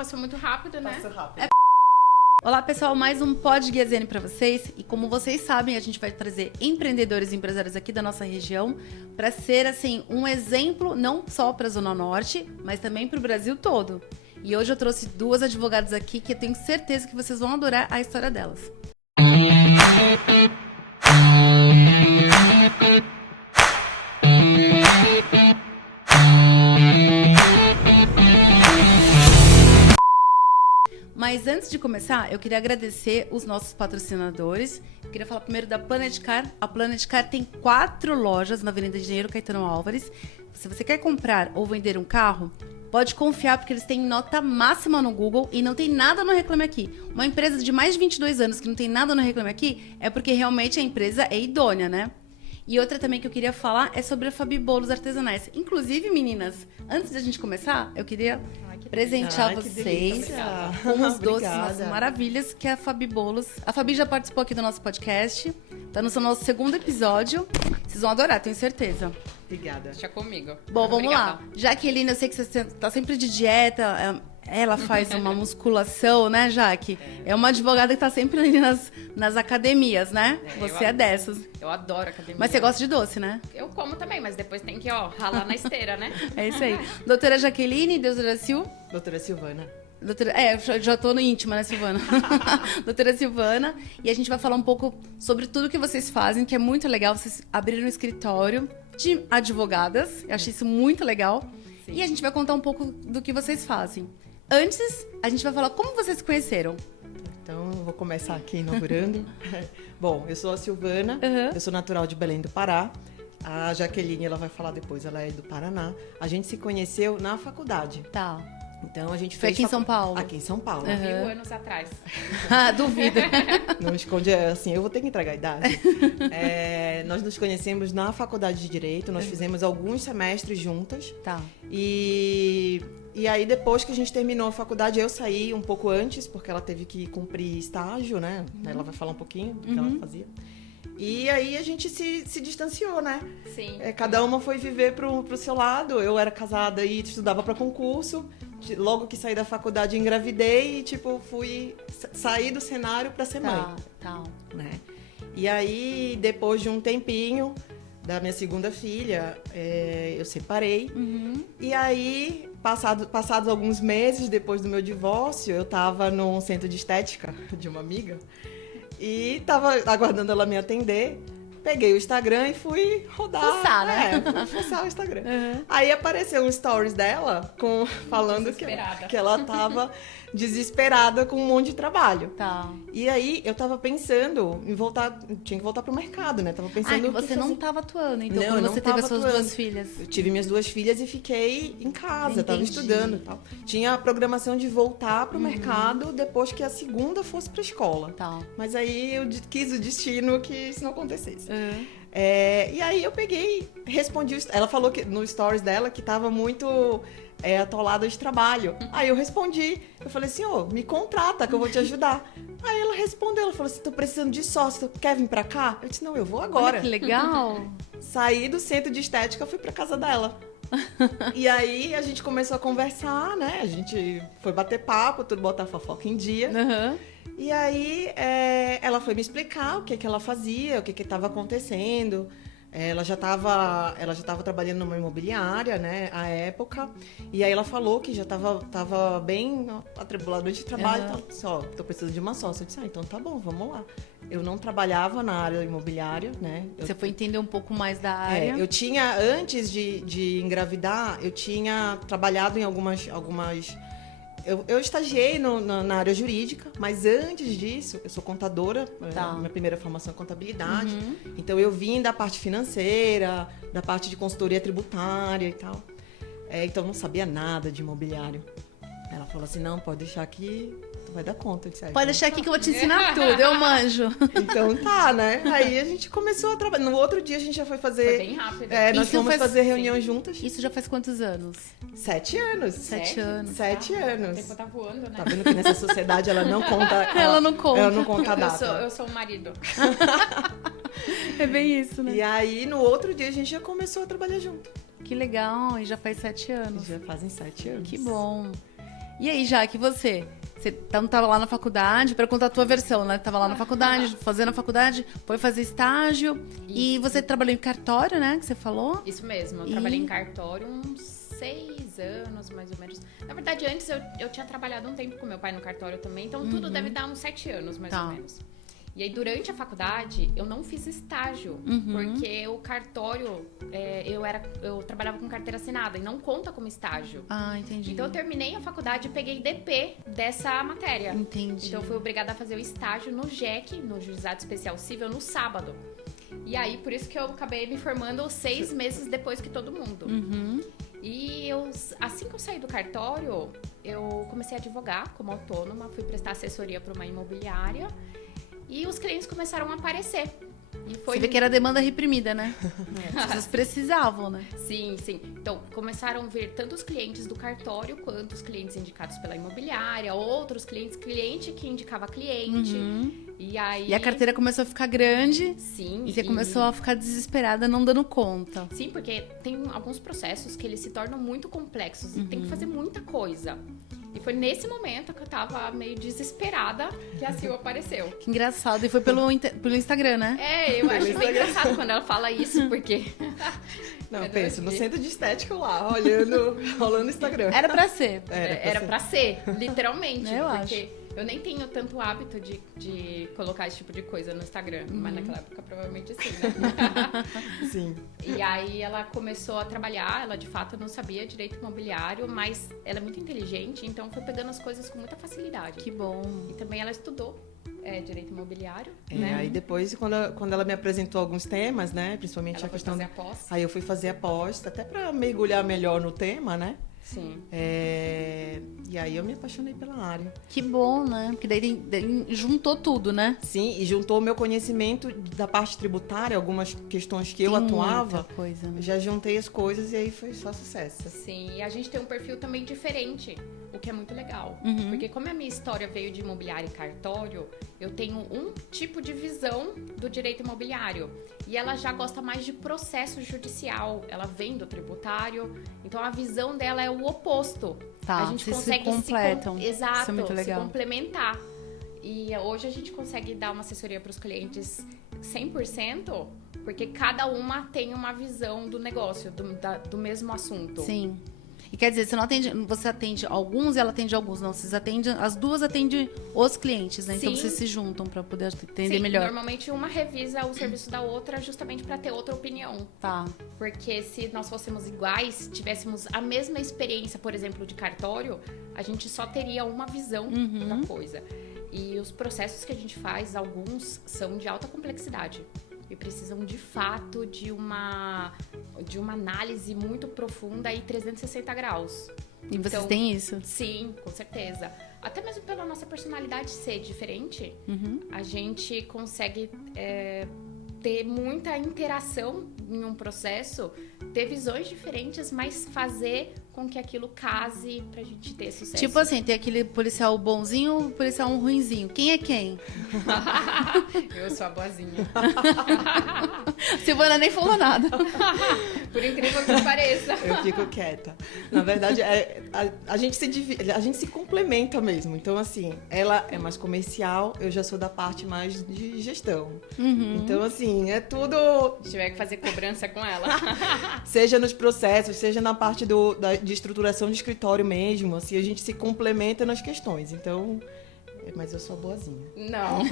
passou muito rápido, né? Passou rápido. Olá, pessoal, mais um Pod Guia ZN para vocês. E como vocês sabem, a gente vai trazer empreendedores e empresários aqui da nossa região para ser, assim, um exemplo não só para a Zona Norte, mas também para o Brasil todo. E hoje eu trouxe duas advogadas aqui que eu tenho certeza que vocês vão adorar a história delas. Mas antes de começar, eu queria agradecer os nossos patrocinadores. Eu queria falar primeiro da Planet Car. A Planet Car tem 4 lojas na Avenida Engenheiro Caetano Álvares. Se você quer comprar ou vender um carro, pode confiar porque eles têm nota máxima no Google e não tem nada no Reclame Aqui. Uma empresa de mais de 22 anos que não tem nada no Reclame Aqui é porque realmente a empresa é idônea, né? E outra também que eu queria falar é sobre a Fabi Bolos Artesanais. Inclusive, meninas, antes da gente começar, eu queria presentear vocês com os doces, umas maravilhas, que é a Fabi Bolos. A Fabi já participou aqui do nosso podcast, tá no nosso segundo episódio. Vocês vão adorar, tenho certeza. Obrigada. Deixa comigo. Bom, vamos Obrigada. lá. Jaqueline, eu sei que você tá sempre de dieta, ela faz uma musculação, né, Jaque? É uma advogada que tá sempre ali nas academias, né? Você é dessas. Eu adoro academia. Mas você gosta de doce, né? Eu como também, mas depois tem que, ralar na esteira, né? É isso aí. Doutora Jaqueline, doutora Sil. Doutora Silvana. Eu já tô no íntima, né, Silvana? Doutora Silvana. E a gente vai falar um pouco sobre tudo que vocês fazem, que é muito legal. Vocês abriram um escritório de advogadas. Eu achei isso muito legal. Sim. E a gente vai contar um pouco do que vocês fazem. Antes, a gente vai falar como vocês se conheceram. Então, eu vou começar aqui inaugurando. Bom, eu sou a Silvana, eu sou natural de Belém do Pará. A Jaqueline, ela vai falar depois, ela é do Paraná. A gente se conheceu na faculdade. Tá. Então, a gente Foi fez... aqui em São Paulo? Aqui em São Paulo. 1000 anos atrás. Duvido. Não esconde, assim, eu vou ter que entregar a idade. Nós nos conhecemos na faculdade de Direito, nós fizemos alguns semestres juntas. Tá. E aí, depois que a gente terminou a faculdade, eu saí um pouco antes, porque ela teve que cumprir estágio, né? Ela vai falar um pouquinho do que ela fazia. E aí, a gente se distanciou, né? Sim. Cada uma foi viver pro seu lado. Eu era casada e estudava para concurso. Logo que saí da faculdade, engravidei e, fui sair do cenário para ser mãe. Tá. Né? E aí, depois de um tempinho da minha segunda filha, eu separei. E aí, passados alguns meses depois do meu divórcio, eu tava num centro de estética de uma amiga e tava aguardando ela me atender. Peguei o Instagram e fui rodar. Fuçar, né? Fui fuçar o Instagram. Aí apareceu um stories dela falando que ela tava desesperada com um monte de trabalho. Tá. E aí eu tava pensando em voltar, tinha que voltar pro mercado, né? Tava pensando que você não tava atuando, então, não, quando não você teve as suas atuando. 2 filhas. Eu tive minhas 2 filhas e fiquei em casa, tava Entendi. estudando e tal. Tinha a programação de voltar pro mercado depois que a segunda fosse pra escola. Tá. Mas aí eu quis o destino que isso não acontecesse. E aí eu peguei, respondi. Ela falou que no stories dela que tava muito atolada de trabalho. Aí eu respondi. Eu falei assim, me contrata que eu vou te ajudar. Aí ela respondeu, ela falou assim, tô precisando de sócio, quer vir pra cá? Eu disse, não, eu vou agora. Olha que legal. Saí do centro de estética, fui pra casa dela. E aí a gente começou a conversar, né? A gente foi bater papo, tudo botar fofoca em dia. E aí ela foi me explicar o que ela fazia, o que estava acontecendo. Ela já estava trabalhando numa imobiliária, né, à época. E aí ela falou que já estava bem atribulada de trabalho. Então, tô precisando de uma sócia. Eu disse, então tá bom, vamos lá. Eu não trabalhava na área imobiliária, né? Você foi entender um pouco mais da área. Eu tinha, antes de engravidar, eu tinha trabalhado em algumas eu estagiei na área jurídica, mas antes disso, eu sou contadora, minha primeira formação é contabilidade, então eu vim da parte financeira, da parte de consultoria tributária e tal, então não sabia nada de imobiliário. Ela falou assim, não, pode deixar aqui, tu vai dar conta. Eu disse, pode deixar aqui que eu vou te ensinar tudo, eu manjo. Então tá, né? Aí a gente começou a trabalhar. No outro dia a gente já foi fazer... Foi bem rápido. Nós fomos fazer reunião juntas. Isso já faz quantos anos? 7 anos. 7 anos. 7 anos. O tempo tá voando, né? Tá vendo que nessa sociedade ela não conta... Ela não conta. Ela não conta a data. Eu sou o marido. É bem isso, né? E aí, no outro dia, a gente já começou a trabalhar junto. Que legal, e já faz 7 anos. Já fazem 7 anos. Que bom. E aí, Jaque, você? Você então tava lá na faculdade, para contar a tua versão, né? Tava lá na faculdade, fazendo a faculdade, foi fazer estágio. Isso. E você trabalhou em cartório, né? Que você falou? Isso mesmo, eu trabalhei em cartório uns 6 anos, mais ou menos. Na verdade, antes eu tinha trabalhado um tempo com meu pai no cartório também, então tudo deve dar uns 7 anos, mais ou menos. E aí, durante a faculdade, eu não fiz estágio, porque o cartório, eu trabalhava com carteira assinada e não conta como estágio. Ah, entendi. Então, eu terminei a faculdade e peguei DP dessa matéria. Entendi. Então, eu fui obrigada a fazer o estágio no JEC, no Juizado Especial Cível, no sábado. E aí, por isso que eu acabei me formando 6 meses depois que todo mundo. E assim que eu saí do cartório, eu comecei a advogar como autônoma, fui prestar assessoria para uma imobiliária e os clientes começaram a aparecer. E foi... Você vê que era demanda reprimida, né? As pessoas precisavam, né? Sim, sim. Então, começaram a vir tanto os clientes do cartório, quanto os clientes indicados pela imobiliária, outros cliente que indicava cliente. E aí... E a carteira começou a ficar grande. Sim. E você começou a ficar desesperada, não dando conta. Sim, porque tem alguns processos que eles se tornam muito complexos e tem que fazer muita coisa. E foi nesse momento que eu tava meio desesperada que a Sil apareceu. Que engraçado. E foi pelo Instagram, né? É, eu achei bem engraçado quando ela fala isso, porque... Não, pensa, no centro de estética lá, olhando, rolando no Instagram. Era pra ser. Era pra ser, literalmente. Eu porque eu nem tenho tanto hábito de colocar esse tipo de coisa no Instagram. Mas naquela época, provavelmente sim, né? Sim. E aí ela começou a trabalhar, ela de fato não sabia direito imobiliário, mas ela é muito inteligente, então foi pegando as coisas com muita facilidade. Que bom. E também ela estudou direito imobiliário, né? Aí depois, quando ela me apresentou alguns temas, né? Principalmente Ela a foi questão... fazer a pós. Aí eu fui fazer a pós, até pra mergulhar melhor no tema, né? Sim. E aí eu me apaixonei pela área. Que bom, né? Porque daí juntou tudo, né? Sim, e juntou o meu conhecimento da parte tributária, algumas questões que eu atuava. Muita coisa, né? Já juntei as coisas e aí foi só sucesso. Sim, e a gente tem um perfil também diferente, o que é muito legal. Porque como a minha história veio de imobiliário e cartório, eu tenho um tipo de visão do direito imobiliário. E ela já gosta mais de processo judicial. Ela vem do tributário, então a visão dela é o oposto. Tá, a gente vocês consegue se completam. Exato, Isso é muito legal. se complementar. E hoje a gente consegue dar uma assessoria para os clientes 100%, porque cada uma tem uma visão do negócio, do mesmo assunto. Sim. E quer dizer, você atende alguns e ela atende alguns, não? Vocês atendem, as duas atendem os clientes, né? Então Sim. vocês se juntam para poder atender Sim, melhor. normalmente uma revisa o serviço da outra justamente para ter outra opinião. Tá. Porque se nós fôssemos iguais, tivéssemos a mesma experiência, por exemplo, de cartório, a gente só teria uma visão da coisa. E os processos que a gente faz, alguns são de alta complexidade. E precisam, de fato, de uma análise muito profunda e 360 graus. E vocês Então, têm isso? Sim, com certeza. Até mesmo pela nossa personalidade ser diferente, a gente consegue ter muita interação em um processo, ter visões diferentes, mas fazer com que aquilo case pra gente ter sucesso. Tipo assim, tem aquele policial bonzinho e o policial ruinzinho. Quem é quem? Eu sou a boazinha. Silvana nem falou nada. Por incrível que pareça. Eu fico quieta. Na verdade, a gente se complementa mesmo. Então, assim, ela é mais comercial, eu já sou da parte mais de gestão. Então, assim, é tudo... Se tiver que fazer cobrança com ela. Seja nos processos, seja na parte de estruturação de escritório mesmo, assim, a gente se complementa nas questões. Então, mas eu sou boazinha. Não.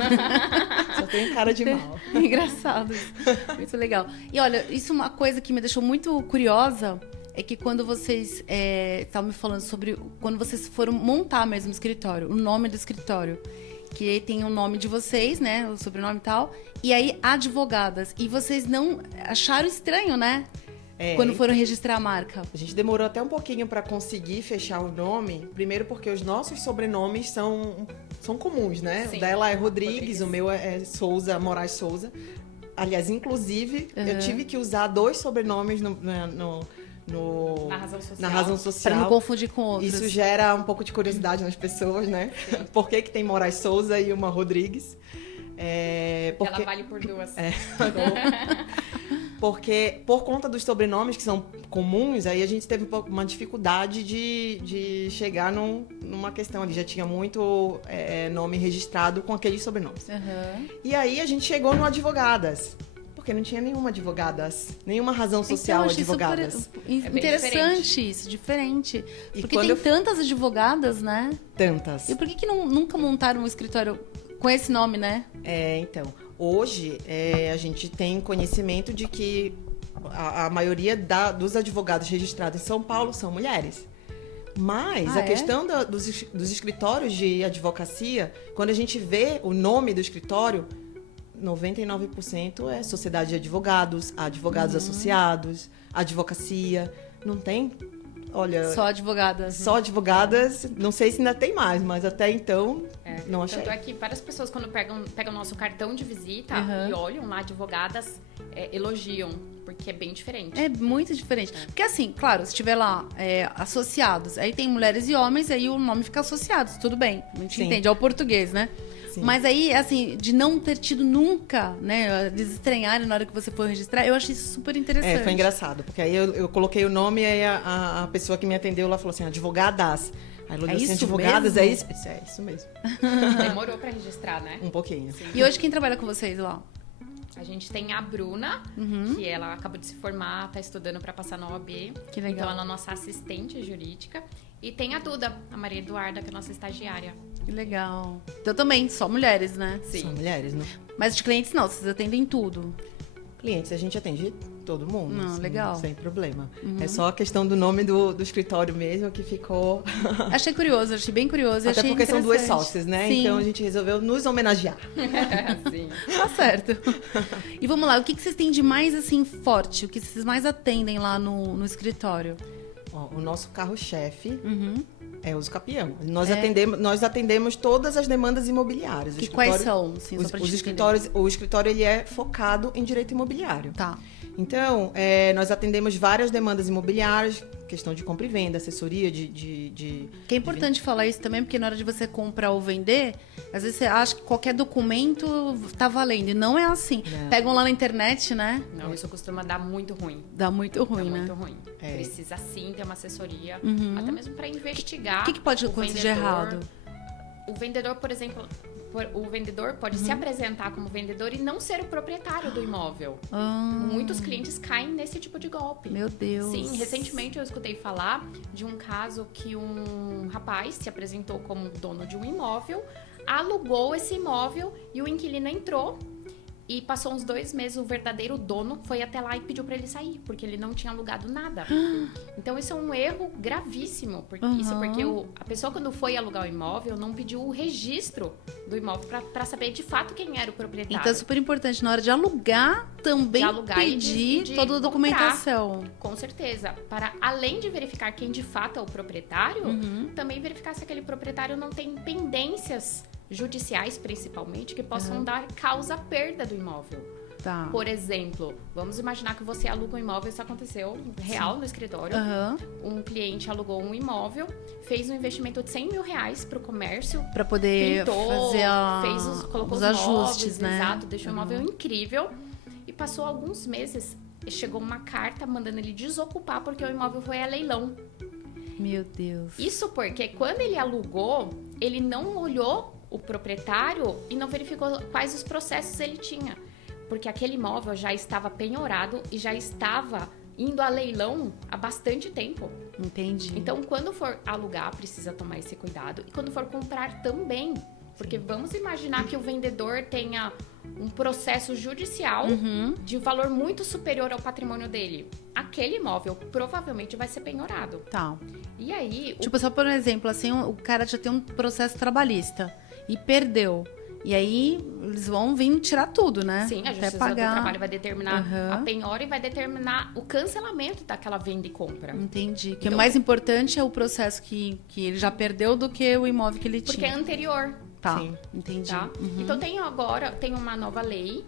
Só tenho cara de mal. Engraçado. Muito legal. E olha, isso é uma coisa que me deixou muito curiosa, é que quando vocês estavam me falando sobre quando vocês foram montar mesmo o escritório, o nome do escritório, que tem o nome de vocês, né, o sobrenome e tal, e aí advogadas. E vocês não acharam estranho, né? Quando foram registrar a marca. A gente demorou até um pouquinho para conseguir fechar o nome. Primeiro porque os nossos sobrenomes são comuns, né? Sim. O dela é Rodrigues, o meu é Souza, Moraes Souza. Aliás, inclusive, eu tive que usar 2 sobrenomes Na razão social. na razão social. Pra não confundir com outros. Isso gera um pouco de curiosidade nas pessoas, né? Por que tem Moraes Souza e uma Rodrigues? Ela vale por 2. Porque, por conta dos sobrenomes que são comuns, aí a gente teve uma dificuldade de chegar numa questão ali. Já tinha muito nome registrado com aqueles sobrenomes. E aí a gente chegou no advogadas. Porque não tinha nenhuma advogadas, nenhuma razão social advogadas. Super interessante isso, diferente. E porque tem tantas advogadas, né? Tantas. E por que nunca montaram um escritório com esse nome, né? Então, hoje a gente tem conhecimento de que a maioria dos advogados registrados em São Paulo são mulheres. Mas a questão dos escritórios de advocacia, quando a gente vê o nome do escritório, 99% é sociedade de advogados, advogados associados, advocacia. Não tem? Olha... Só advogadas. Só advogadas. Não sei se ainda tem mais, mas até então não achei. Tanto é que várias pessoas, quando pegam o nosso cartão de visita e olham lá, advogadas elogiam, porque é bem diferente. É muito diferente. Porque assim, claro, se tiver lá associados, aí tem mulheres e homens, aí o nome fica associados, tudo bem. A gente entende, é o português, né? Sim. Mas aí, assim, de não ter tido nunca, né, eles estranharem na hora que você for registrar, eu achei isso super interessante. Foi engraçado, porque aí eu coloquei o nome e aí a pessoa que me atendeu lá falou assim, advogadas. Aí ela olhou assim, advogadas, mesmo? É isso mesmo. Demorou pra registrar, né? Um pouquinho. Sim. E hoje quem trabalha com vocês lá? A gente tem a Bruna, que ela acabou de se formar, tá estudando para passar na OAB. Que legal. Então ela é nossa assistente jurídica. E tem a Duda, a Maria Eduarda, que é nossa estagiária. Que legal. Então também, só mulheres, né? Sim. Só mulheres, né? Mas de clientes não, vocês atendem tudo. Clientes, a gente atende todo mundo. Não, assim, legal. Sem problema. É só a questão do nome do escritório mesmo que ficou... Achei curioso, achei bem curioso. Até achei porque são duas sócias, né? Sim. Então a gente resolveu nos homenagear. Sim. Tá certo. E vamos lá, o que vocês têm de mais, assim, forte? O que vocês mais atendem lá no escritório? Ó, o nosso carro-chefe é o Capião. Nós atendemos todas as demandas imobiliárias. E quais são? Sim, o escritório ele é focado em direito imobiliário. Tá. Então, nós atendemos várias demandas imobiliárias, questão de compra e venda, assessoria de que é importante falar isso também, porque na hora de você comprar ou vender, às vezes você acha que qualquer documento tá valendo. E não é assim. Pegam lá na internet, né? Não, isso costuma dar muito ruim. Dá muito ruim, né? Muito ruim. Precisa sim ter uma assessoria, até mesmo para investigar. O que pode acontecer de errado? O vendedor, por exemplo... O vendedor pode se apresentar como vendedor e não ser o proprietário do imóvel. Muitos clientes caem nesse tipo de golpe. Meu Deus. Sim, recentemente eu escutei falar de um caso que um rapaz se apresentou como dono de um imóvel, alugou esse imóvel e o inquilino entrou e passou uns 2 meses, o verdadeiro dono foi até lá e pediu para ele sair, porque ele não tinha alugado nada. Então isso é um erro gravíssimo. Isso porque a pessoa, quando foi alugar o imóvel, não pediu o registro do imóvel para saber de fato quem era o proprietário. Então é super importante na hora de alugar também pedir toda a documentação. Com certeza. Para, além de verificar quem de fato é o proprietário, também verificar se aquele proprietário não tem pendências judiciais, principalmente, que possam dar causa à perda do imóvel. Tá. Por exemplo, vamos imaginar que você aluga um imóvel, isso aconteceu real no escritório. Um cliente alugou um imóvel, fez um investimento de 100 mil reais para o comércio. Para poder fazer colocou os ajustes, móveis, né? Exato, deixou o imóvel incrível. E passou alguns meses, chegou uma carta mandando ele desocupar porque o imóvel foi a leilão. Meu Deus. Isso porque quando ele alugou, ele não olhou o proprietário e não verificou quais os processos ele tinha. Porque aquele imóvel já estava penhorado e já estava indo a leilão há bastante tempo. Entendi. Então, quando for alugar, precisa tomar esse cuidado. E quando for comprar também. Porque vamos imaginar que o vendedor tenha um processo judicial de valor muito superior ao patrimônio dele. Aquele imóvel provavelmente vai ser penhorado. Tá. E aí... Tipo, só por um exemplo, assim, o cara já tem um processo trabalhista e perdeu. E aí, eles vão vir tirar tudo, né? Sim, a Justiça do Trabalho vai determinar a penhora e vai determinar o cancelamento daquela venda e compra. Entendi. Que o mais importante é o processo que ele já perdeu do que o imóvel que ele tinha. Porque é anterior. Tá, entendi. Tá? Então, tem uma nova lei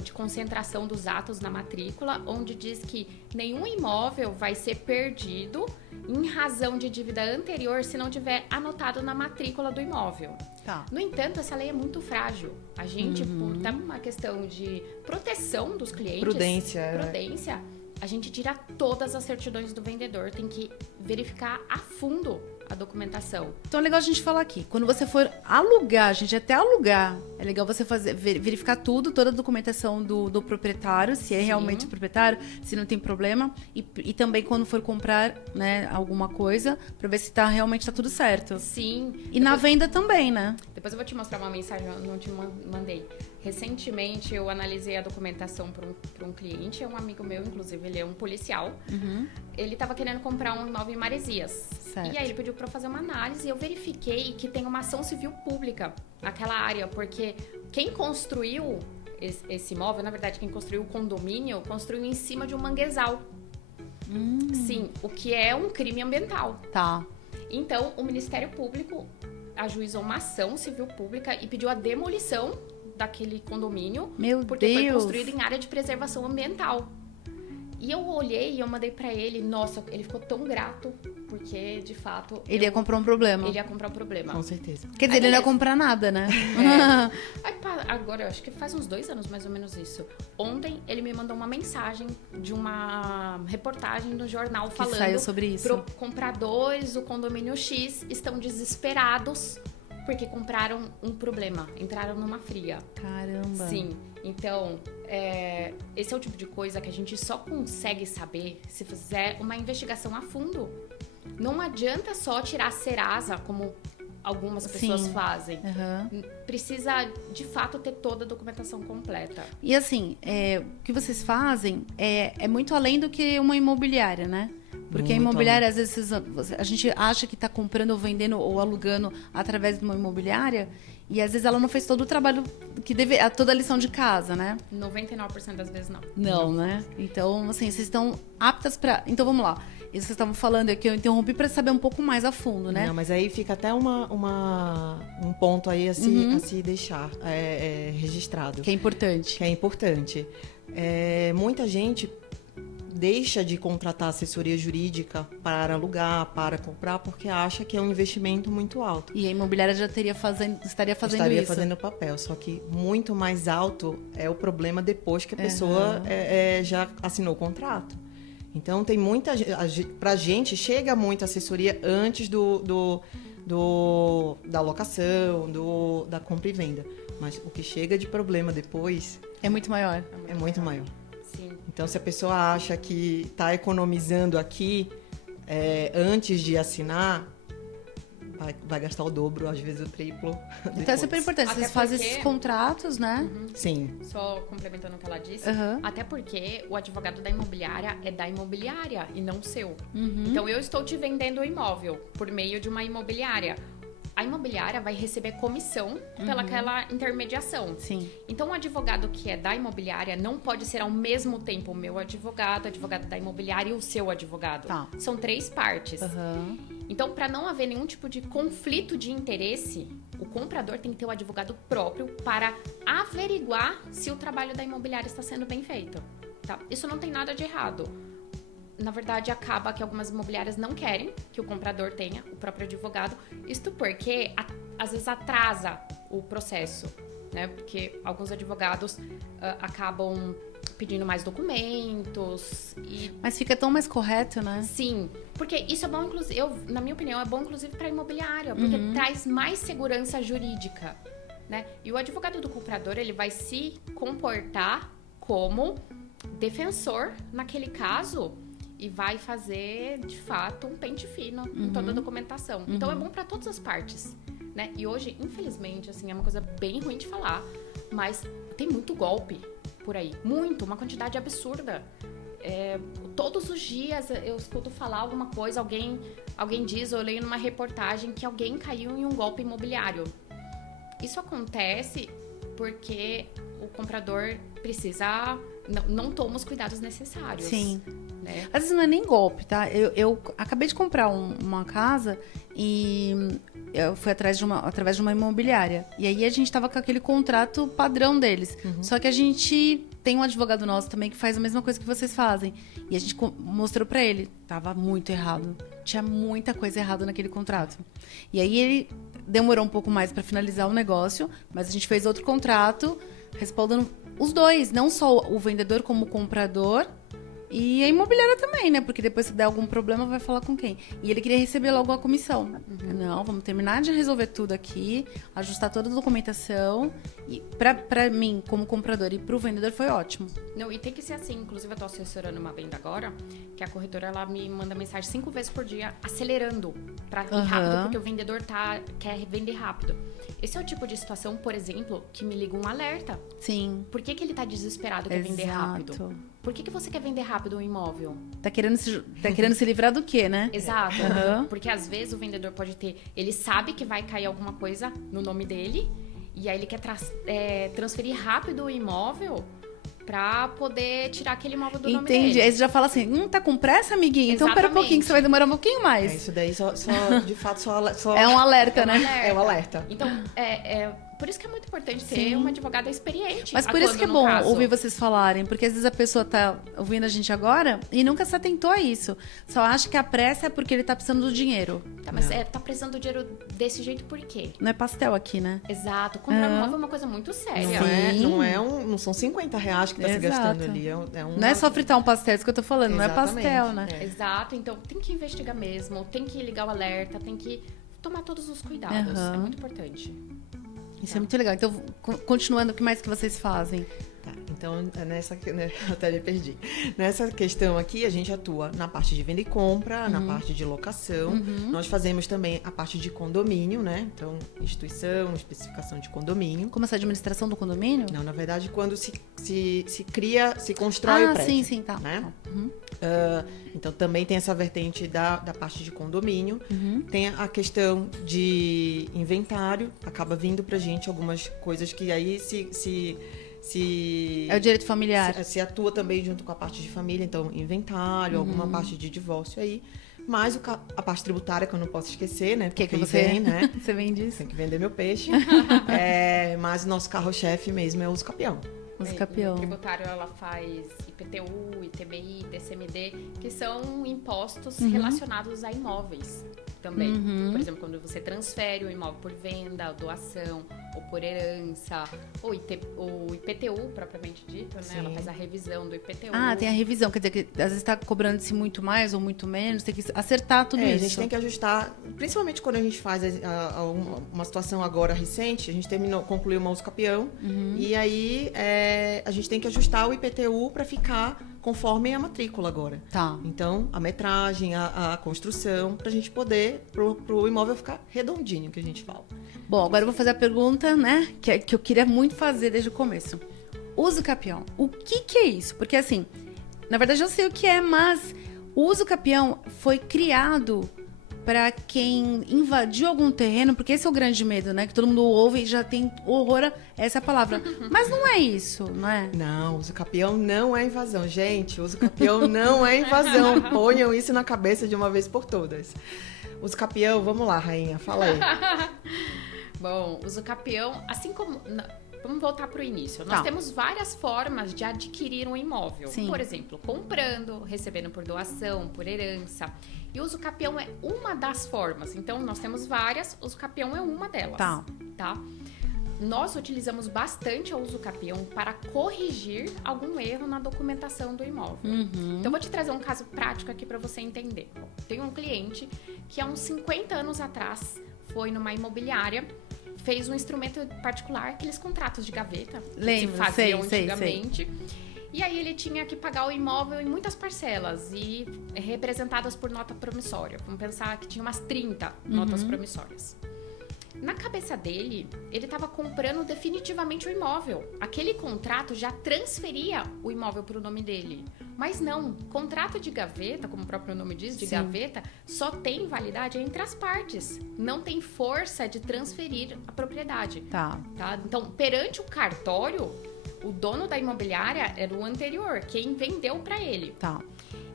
de concentração dos atos na matrícula, onde diz que nenhum imóvel vai ser perdido em razão de dívida anterior se não tiver anotado na matrícula do imóvel. Tá. No entanto, essa lei é muito frágil. A gente, por uma questão de proteção dos clientes... Prudência, a gente tira todas as certidões do vendedor, tem que verificar a fundo a documentação. Então é legal a gente falar aqui. Quando você for alugar, gente, até alugar, é legal você verificar toda a documentação do proprietário, se é realmente o proprietário, se não tem problema. E também quando for comprar, né, alguma coisa, pra ver se realmente tá tudo certo. Sim. E na venda também, né? Depois eu vou te mostrar uma mensagem, eu não te mandei. Recentemente eu analisei a documentação para um cliente, é um amigo meu, inclusive, ele é um policial. Ele estava querendo comprar um imóvel em Maresias. Certo. E aí ele pediu para eu fazer uma análise e eu verifiquei que tem uma ação civil pública naquela área, porque quem construiu esse imóvel, na verdade, quem construiu o condomínio, construiu em cima de um manguezal. Sim, o que é um crime ambiental. Tá. Então, o Ministério Público ajuizou uma ação civil pública e pediu a demolição daquele condomínio, porque foi construído em área de preservação ambiental. E eu olhei e eu mandei pra ele, nossa, ele ficou tão grato, porque, de fato... Ele ia comprar um problema. Ele ia comprar um problema. Com certeza. Quer dizer, ele não ia comprar nada, né? Aí, agora, eu acho que faz uns 2 anos, mais ou menos isso. Ontem, ele me mandou uma mensagem de uma reportagem no jornal Que falando... saiu sobre isso. Compradores do condomínio X estão desesperados porque compraram um problema, entraram numa fria. Caramba. Sim, então, esse é o tipo de coisa que a gente só consegue saber se fizer uma investigação a fundo. Não adianta só tirar a Serasa, como algumas pessoas fazem. Precisa, de fato, ter toda a documentação completa. E assim, o que vocês fazem é muito além do que uma imobiliária, né? Porque a imobiliária, às vezes, a gente acha que está comprando ou vendendo ou alugando através de uma imobiliária e às vezes ela não fez todo o trabalho que toda a lição de casa, né? 99% das vezes não. Não, né? Então, assim, vocês estão aptas para... Então, vamos lá. Isso que vocês estavam falando é que eu interrompi para saber um pouco mais a fundo, né? Não, mas aí fica até um ponto aí a se deixar registrado. Que é importante. Que é importante. Muita gente deixa de contratar assessoria jurídica para alugar, para comprar, porque acha que é um investimento muito alto. E a imobiliária já estaria fazendo Estaria fazendo o papel, só que muito mais alto é o problema depois que a pessoa já assinou o contrato. Então, tem muita... Pra gente, chega muita assessoria antes da locação, da compra e venda. Mas o que chega de problema depois... É muito maior. É muito maior. Sim. Então, se a pessoa acha que está economizando aqui antes de assinar, vai gastar o dobro, às vezes o triplo. Então é super importante. Vocês fazem esses contratos, né? Sim. Só complementando o que ela disse. Até porque o advogado da imobiliária é da imobiliária e não seu. Então, eu estou te vendendo o imóvel por meio de uma imobiliária. A imobiliária vai receber comissão pelaquela intermediação. Sim. Então, o advogado que é da imobiliária não pode ser ao mesmo tempo o meu advogado da imobiliária e o seu advogado. Tá. São 3 partes. Então, para não haver nenhum tipo de conflito de interesse, o comprador tem que ter um advogado próprio para averiguar se o trabalho da imobiliária está sendo bem feito. Tá? Isso não tem nada de errado. Na verdade, acaba que algumas imobiliárias não querem que o comprador tenha o próprio advogado. Isto porque, às vezes, atrasa o processo, né? Porque alguns advogados acabam pedindo mais documentos e... Mas fica tão mais correto, né? Sim, porque isso é bom, inclusive, na minha opinião, é bom, inclusive, para a imobiliária, porque traz mais segurança jurídica, né? E o advogado do comprador, ele vai se comportar como defensor naquele caso... E vai fazer, de fato, um pente fino em toda a documentação. Então, é bom para todas as partes, né? E hoje, infelizmente, assim, é uma coisa bem ruim de falar, mas tem muito golpe por aí. Muito, uma quantidade absurda. Todos os dias eu escuto falar alguma coisa, alguém diz, eu leio numa reportagem que alguém caiu em um golpe imobiliário. Isso acontece porque o comprador precisa... Não toma os cuidados necessários. Sim. Né? Às vezes não é nem golpe, tá? Eu acabei de comprar uma casa e eu fui através de uma imobiliária. E aí a gente tava com aquele contrato padrão deles. Só que a gente tem um advogado nosso também que faz a mesma coisa que vocês fazem. E a gente mostrou pra ele. Tava muito errado. Tinha muita coisa errada naquele contrato. E aí ele demorou um pouco mais pra finalizar o negócio, mas a gente fez outro contrato respaldando os dois. Não só o vendedor como o comprador. E a imobiliária também, né? Porque depois se der algum problema, vai falar com quem? E ele queria receber logo a comissão. Não, vamos terminar de resolver tudo aqui, ajustar toda a documentação. E pra mim, como comprador, e pro vendedor foi ótimo. Não, e tem que ser assim. Inclusive, eu tô assessorando uma venda agora, que a corretora, ela me manda mensagem 5 vezes por dia, acelerando pra ir rápido, porque o vendedor quer vender rápido. Esse é o tipo de situação, por exemplo, que me liga um alerta. Sim. Por que ele tá desesperado, quer vender rápido? Por que você quer vender rápido um imóvel? Tá querendo se livrar do quê, né? Exato. Porque às vezes o vendedor pode ter... Ele sabe que vai cair alguma coisa no nome dele, e aí ele quer transferir rápido o imóvel pra poder tirar aquele imóvel do nome dele. Entendi. Aí você já fala assim, tá com pressa, amiguinho? Então pera um pouquinho que você vai demorar um pouquinho mais. Isso daí de fato, só... É um alerta, né? É um alerta. Então, por isso que é muito importante ter uma advogada experiente. Mas por isso que é bom ouvir vocês falarem, porque às vezes a pessoa tá ouvindo a gente agora e nunca se atentou a isso. Só acha que a pressa é porque ele tá precisando do dinheiro. Tá, mas tá precisando do dinheiro desse jeito por quê? Não é pastel aqui, né? Exato. Comprar um imóvel é uma coisa muito séria. Não são R$50 que tá se gastando ali. Não é só fritar um pastel, isso que eu tô falando. Exatamente. Não é pastel, né? Exato. Então, tem que investigar mesmo, tem que ligar o alerta, tem que tomar todos os cuidados. É muito importante. Isso é muito legal. Então, continuando, o que mais que vocês fazem? Tá, então, até me perdi. Nessa questão aqui, a gente atua na parte de venda e compra, na parte de locação. Nós fazemos também a parte de condomínio, né? Então, instituição, especificação de condomínio. Como essa administração do condomínio? Não, na verdade, quando se constrói o prédio. Sim, tá. Né? Então, também tem essa vertente da parte de condomínio. Tem a questão de inventário. Acaba vindo pra gente algumas coisas que aí é o direito familiar. Se atua também junto com a parte de família. Então, inventário, alguma parte de divórcio aí. Mas a parte tributária, que eu não posso esquecer, né? Porque você vem, né? Você vende isso? Tem que vender meu peixe. Mas o nosso carro-chefe mesmo é o Usucapião. O tributário, ela faz IPTU, ITBI, TCMD, que são impostos relacionados a imóveis também. Por exemplo, quando você transfere o imóvel por venda, doação, ou por herança, ou IPTU, propriamente dito, né? Ela faz a revisão do IPTU. Ah, tem a revisão, quer dizer que às vezes está cobrando-se muito mais ou muito menos, tem que acertar tudo isso. A gente tem que ajustar, principalmente quando a gente faz uma situação agora recente, a gente concluiu uma Usucapião, e aí a gente tem que ajustar o IPTU para ficar conforme a matrícula agora. Tá. Então, a metragem, a construção, pra gente poder, pro imóvel ficar redondinho, que a gente fala. Bom, agora eu vou fazer a pergunta, né, que eu queria muito fazer desde o começo. Usucapião, o que é isso? Porque, assim, na verdade eu sei o que é, mas o Usucapião foi criado para quem invadiu algum terreno, porque esse é o grande medo, né? Que todo mundo ouve e já tem horror a essa palavra. Mas não é isso, não é? Não, usucapião não é invasão. Gente, usucapião não é invasão. Ponham isso na cabeça de uma vez por todas. Usucapião, vamos lá, rainha, fala aí. Bom, usucapião, assim como... Vamos voltar para o início. Nós temos várias formas de adquirir um imóvel. Sim. Por exemplo, comprando, recebendo por doação, por herança. E o usucapião é uma das formas. Então, nós temos várias, o usucapião é uma delas. Tá? Nós utilizamos bastante o usucapião para corrigir algum erro na documentação do imóvel. Então, eu vou te trazer um caso prático aqui para você entender. Tem um cliente que há uns 50 anos atrás foi numa imobiliária, fez um instrumento particular, aqueles contratos de gaveta que se faziam antigamente. E aí ele tinha que pagar o imóvel em muitas parcelas e representadas por nota promissória. Vamos pensar que tinha umas 30 notas promissórias. Na cabeça dele, ele estava comprando definitivamente o imóvel. Aquele contrato já transferia o imóvel para o nome dele. Mas não, contrato de gaveta, como o próprio nome diz, de gaveta, só tem validade entre as partes. Não tem força de transferir a propriedade. Tá? Então, perante o cartório, o dono da imobiliária era o anterior, quem vendeu para ele. Tá.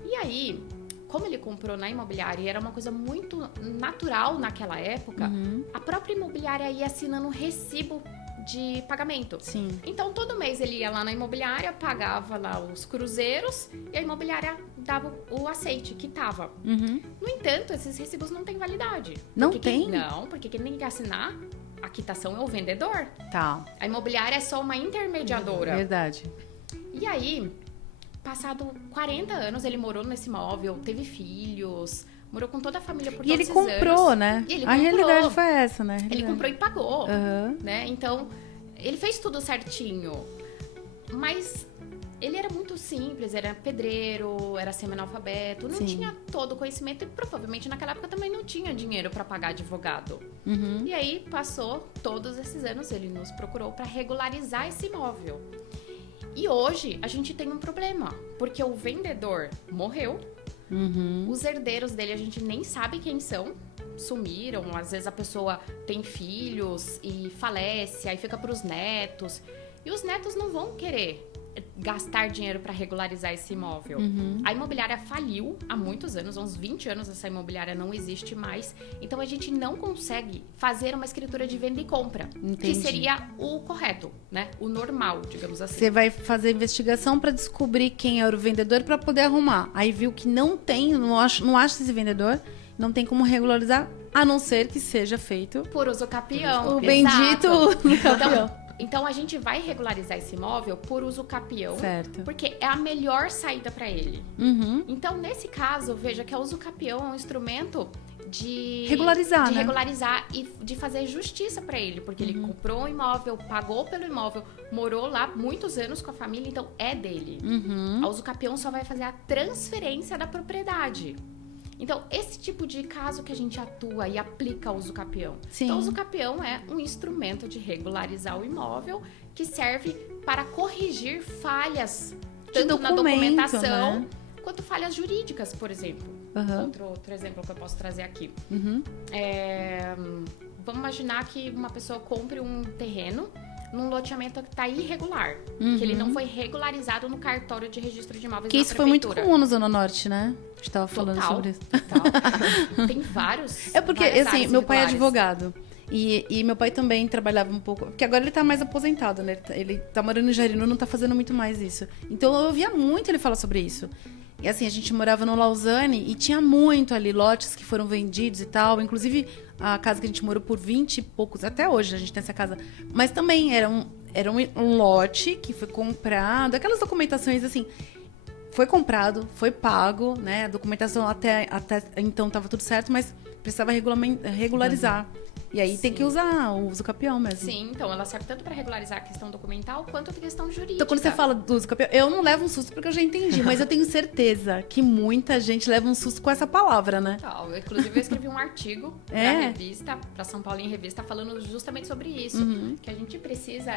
E aí, como ele comprou na imobiliária e era uma coisa muito natural naquela época, a própria imobiliária ia assinando um recibo de pagamento. Sim. Então, todo mês ele ia lá na imobiliária, pagava lá os cruzeiros e a imobiliária dava o aceite, quitava. No entanto, esses recibos não têm validade. Não porque tem? Não, porque quem tem que assinar a quitação é o vendedor. Tá. A imobiliária é só uma intermediadora. Verdade. E aí, passado 40 anos, ele morou nesse imóvel, teve filhos, morou com toda a família por E ele todos esses comprou, anos. né? E ele A comprou. realidade foi essa, né? Ele comprou e pagou, Aham. né? Então, ele fez tudo certinho. Mas ele era muito simples, era pedreiro, era semi-analfabeto, não Sim. tinha todo o conhecimento e provavelmente naquela época também não tinha dinheiro para pagar advogado. E aí, passou todos esses anos, ele nos procurou para regularizar esse imóvel. E hoje, a gente tem um problema, porque o vendedor morreu, os herdeiros dele a gente nem sabe quem são, sumiram, às vezes a pessoa tem filhos e falece, aí fica para os netos, e os netos não vão querer gastar dinheiro para regularizar esse imóvel. A imobiliária faliu há muitos anos, há uns 20 anos essa imobiliária não existe mais, então a gente não consegue fazer uma escritura de venda e compra, que Entendi. seria o correto, né? O normal, digamos assim. Você vai fazer investigação para descobrir quem era o vendedor para poder arrumar. Aí viu que não tem, não acha esse vendedor, não tem como regularizar, a não ser que seja feito Por uso capião. o bendito exato. campeão. Então a gente vai regularizar esse imóvel por uso capião, Certo. porque é a melhor saída para ele. Então, nesse caso, veja que a uso capião é um instrumento de Regularizar, né? regularizar e de fazer justiça para ele, porque ele comprou um imóvel, pagou pelo imóvel, morou lá muitos anos com a família, então é dele. A uso capião só vai fazer a transferência da propriedade. Então, esse tipo de caso que a gente atua e aplica o uso capião. Sim. Então, o uso capião é um instrumento de regularizar o imóvel que serve para corrigir falhas, tanto na documento, documentação, né? quanto falhas jurídicas, por exemplo. Outro exemplo que eu posso trazer aqui. Vamos imaginar que uma pessoa compre um terreno num loteamento que está irregular, que ele não foi regularizado no cartório de registro de imóveis Que na isso foi muito prefeitura. comum na Zona Norte, né? A gente tava falando Total, sobre isso. total. Tem vários. É porque, várias assim, áreas meu pai é irregulares. advogado. E meu pai também trabalhava um pouco. Porque agora ele tá mais aposentado, né? Ele tá morando em Jarinu, não tá fazendo muito mais isso. Então eu ouvia muito ele falar sobre isso. E assim, a gente morava no Lausanne e tinha muito ali lotes que foram vendidos e tal. Inclusive, a casa que a gente morou por 20 e poucos, até hoje a gente tem essa casa. Mas também era um lote que foi comprado, aquelas documentações assim. Foi comprado, foi pago, né? A documentação até então estava tudo certo, mas precisava regularizar. E aí tem que usar o uso capião mesmo. Sim, então ela serve tanto para regularizar a questão documental quanto a questão jurídica. Então, quando você fala do uso capião, eu não levo um susto porque eu já entendi, mas eu tenho certeza que muita gente leva um susto com essa palavra, né? Inclusive, eu escrevi um artigo pra revista, pra São Paulo em Revista, falando justamente sobre isso. Que a gente precisa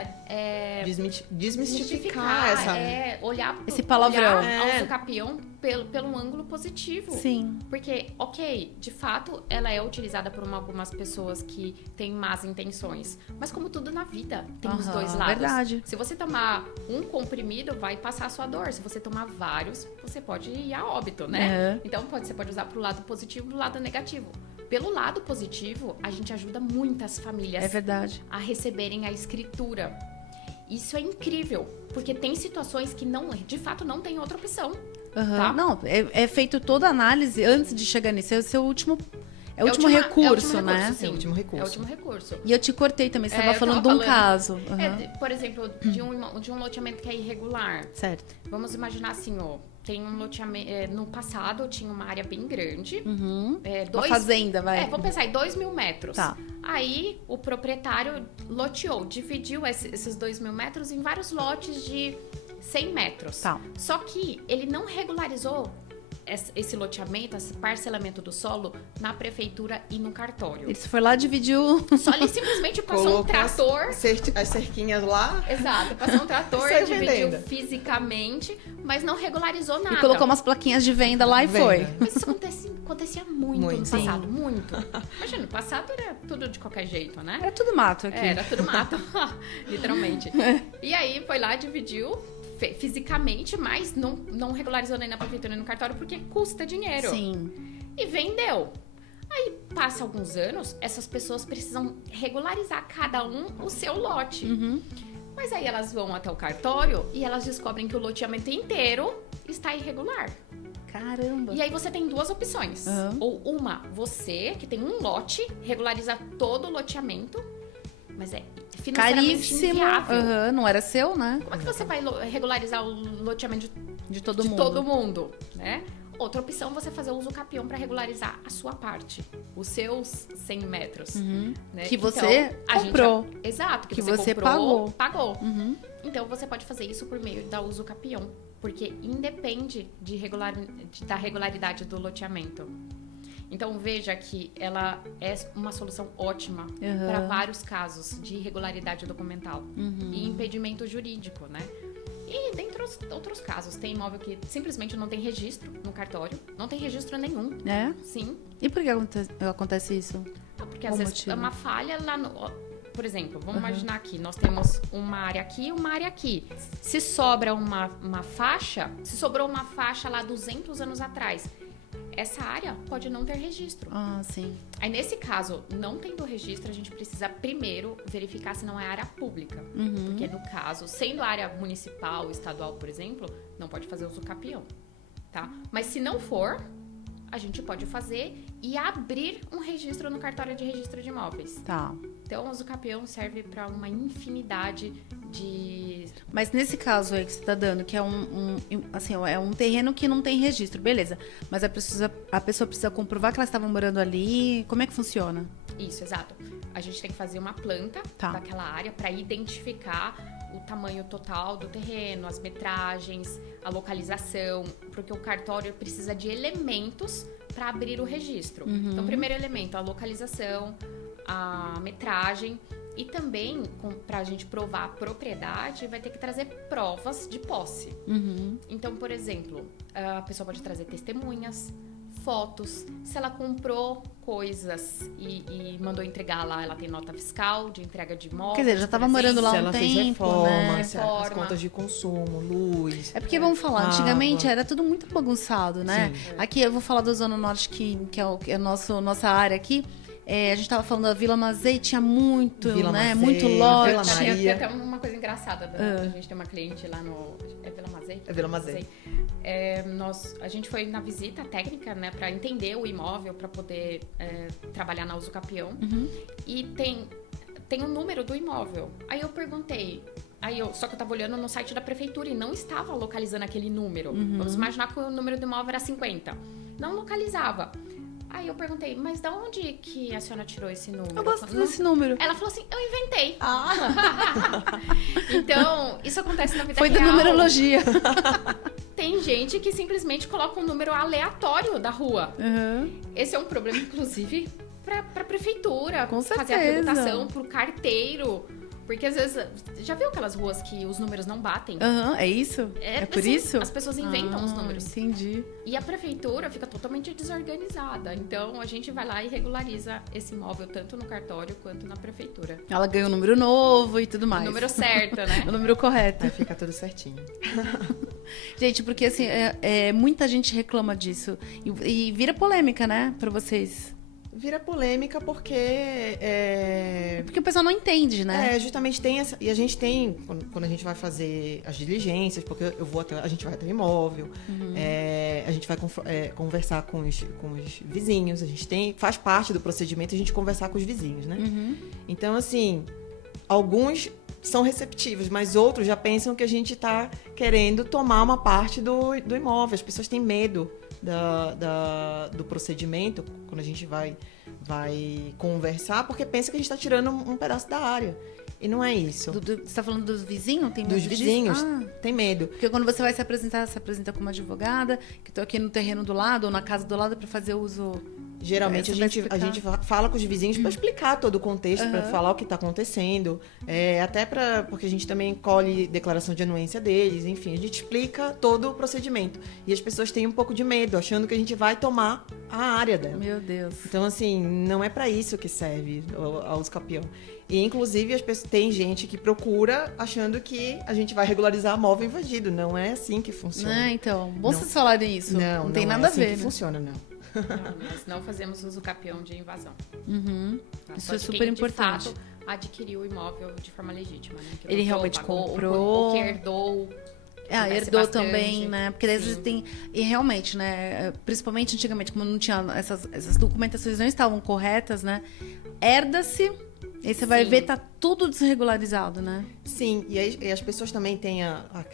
Desmistificar essa... olhar Esse palavrão. ao uso capião pelo ângulo positivo. Sim. Porque, ok, de fato, ela é utilizada por algumas pessoas que têm más intenções. Mas como tudo na vida, tem os dois lados. Verdade. Se você tomar um comprimido, vai passar a sua dor. Se você tomar vários, você pode ir a óbito, né? Então, você pode usar pro lado positivo e pro lado negativo. Pelo lado positivo, a gente ajuda muitas famílias É verdade. a receberem a escritura. Isso é incrível, porque tem situações que de fato não tem outra opção. Tá? Não, é feito toda a análise antes de chegar nisso. É o seu último... É o último recurso, né? Sim. É o último recurso. É o último recurso. E eu te cortei também, você estava eu falando tava de um caso. por exemplo, de um loteamento que é irregular. Certo. Vamos imaginar assim, tem um loteamento... no passado, tinha uma área bem grande. Uma fazenda, vai. Vamos pensar em 2.000 metros. Tá. Aí, o proprietário loteou, dividiu esses 2.000 metros em vários lotes de 100 metros. Tá. Só que ele não regularizou esse loteamento, esse parcelamento do solo na prefeitura e no cartório. Ele foi lá, dividiu... Só ele simplesmente passou um trator... As cerquinhas lá. Exato, passou um trator, Saiu dividiu vendendo. fisicamente, mas não regularizou nada. E colocou umas plaquinhas de venda lá e foi. Mas isso acontecia muito no Muito. passado, muito. Imagina, no passado era tudo de qualquer jeito, né? Era tudo mato aqui. Era tudo mato, literalmente. E aí, foi lá, dividiu, fisicamente, mas não regularizou nem na prefeitura nem no cartório porque custa dinheiro. Sim. E vendeu. Aí, passa alguns anos, essas pessoas precisam regularizar cada um o seu lote. Mas aí elas vão até o cartório e elas descobrem que o loteamento inteiro está irregular. Caramba. E aí você tem duas opções. Ou uma, você que tem um lote, regulariza todo o loteamento, mas é financeiramente caríssimo. inviável. Não era seu, né? Como é que você vai regularizar o loteamento De todo mundo. todo mundo, né? Outra opção, você fazer o uso capião para regularizar a sua parte, os seus 100 metros. Né? Que você comprou. Exato, Que você pagou. Então, você pode fazer isso por meio da uso capião, porque independe da regularidade do loteamento. Então, veja que ela é uma solução ótima para vários casos de irregularidade documental e impedimento jurídico, né? E dentre outros casos, tem imóvel que simplesmente não tem registro no cartório, não tem registro nenhum. É? Sim. E por que acontece isso? Porque às vezes é uma falha lá no... Por exemplo, vamos imaginar aqui, nós temos uma área aqui e uma área aqui. Se sobra uma faixa, se sobrou uma faixa lá 200 anos atrás, essa área pode não ter registro. Ah, sim. Aí, nesse caso, não tendo registro, a gente precisa primeiro verificar se não é área pública. Porque, no caso, sendo área municipal, estadual, por exemplo, não pode fazer uso capião, tá? Mas se não for, a gente pode fazer e abrir um registro no cartório de registro de imóveis. Tá. Então, o uso capião serve para uma infinidade de... Mas nesse caso aí que você tá dando, que é é um terreno que não tem registro, beleza. Mas a pessoa precisa comprovar que elas estavam morando ali. Como é que funciona? Isso, exato. A gente tem que fazer uma planta daquela área para identificar o tamanho total do terreno, as metragens, a localização, porque o cartório precisa de elementos para abrir o registro. Então, o primeiro elemento, a localização, a metragem e também, para a gente provar a propriedade, vai ter que trazer provas de posse. Então, por exemplo, a pessoa pode trazer testemunhas, fotos, se ela comprou coisas e mandou entregar lá, ela tem nota fiscal de entrega de imóveis. Quer dizer, já estava morando lá se um ela tempo, fez reforma, né? se as contas de consumo, luz. É porque, vamos falar, antigamente era tudo muito bagunçado, né? Sim. Aqui, eu vou falar da Zona Norte, que é nossa área aqui. A gente tava falando da Vila Mazei, tinha muito, Vila né? Mazei, Muito Vila lote. Maria. Tem até uma coisa engraçada. A gente tem uma cliente lá no... É Vila Mazei? É Vila Mazei. A gente foi na visita técnica, né? Pra entender o imóvel, pra poder trabalhar na uso capião. E tem o número do imóvel. Aí eu perguntei... Só que eu tava olhando no site da prefeitura e não estava localizando aquele número. Vamos imaginar que o número do imóvel era 50. Não localizava. Aí eu perguntei, mas da onde que a senhora tirou esse número? Eu gosto desse número. Ela falou assim, eu inventei. Então, isso acontece na vida Foi real. da numerologia. Tem gente que simplesmente coloca um número aleatório da rua. Esse é um problema, inclusive, pra prefeitura. Com fazer a certeza. tributação pro carteiro. Porque às vezes, já viu aquelas ruas que os números não batem? É isso? É por assim, isso? As pessoas inventam os números. Entendi. E a prefeitura fica totalmente desorganizada. Então, a gente vai lá e regulariza esse imóvel tanto no cartório quanto na prefeitura. Ela ganha um número novo e tudo mais. O número certo, né? O número correto. Aí fica tudo certinho. Gente, porque assim, muita gente reclama disso. E vira polêmica, né? Pra vocês. Vira polêmica porque... Porque o pessoal não entende, né? Justamente tem essa... E a gente tem, quando a gente vai fazer as diligências, porque a gente vai até o imóvel, a gente vai conversar com os vizinhos, a gente faz parte do procedimento a gente conversar com os vizinhos, né? Então, assim, alguns são receptivos, mas outros já pensam que a gente está querendo tomar uma parte do imóvel. As pessoas têm medo do procedimento quando a gente vai conversar, porque pensa que a gente está tirando um pedaço da área. E não é isso. Você está falando dos vizinhos? Tem medo dos vizinhos, disso? tem medo. Porque quando você vai se apresenta como advogada, que estou aqui no terreno do lado ou na casa do lado para fazer uso Geralmente a gente fala com os vizinhos para explicar todo o contexto, para falar o que está acontecendo, até porque a gente também colhe declaração de anuência deles, enfim, a gente explica todo o procedimento. E as pessoas têm um pouco de medo, achando que a gente vai tomar a área dela. Meu Deus. Então, assim, não é para isso que serve a Usucapião. E, inclusive, tem gente que procura achando que a gente vai regularizar móvel invadido. Não é assim que funciona. Então, bom vocês falarem isso. Não tem nada a ver. Não é assim que funciona, não. Nós não fazemos usucapião de invasão. Isso é super importante. De fato, adquiriu o imóvel de forma legítima, né? Que ele realmente comprou. Ou que herdou. Herdou também, né? Porque às vezes tem... E realmente, né? Principalmente antigamente, como não tinha... Essas documentações não estavam corretas, né? Herda-se... Aí você vai ver, tá tudo desregularizado, né? Sim, e as pessoas também têm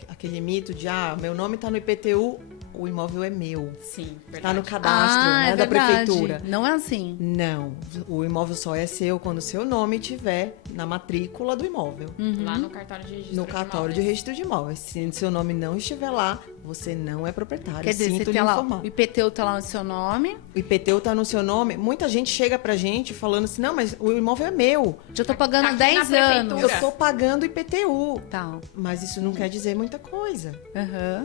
aquele mito de, meu nome tá no IPTU, o imóvel é meu. Sim, verdade. Tá no cadastro, da prefeitura. Não é assim. Não, o imóvel só é seu quando o seu nome estiver na matrícula do imóvel. Lá no cartório de registro No cartório de registro de imóveis. Se seu nome não estiver lá, você não é proprietário. Quer dizer, você tem lá, o IPTU tá lá no seu nome. O IPTU tá no seu nome. Muita gente chega pra gente falando assim, não, mas o imóvel é meu. Já tô pagando 10 anos. Eu tô pagando IPTU. Tá. Mas isso não quer dizer muita coisa.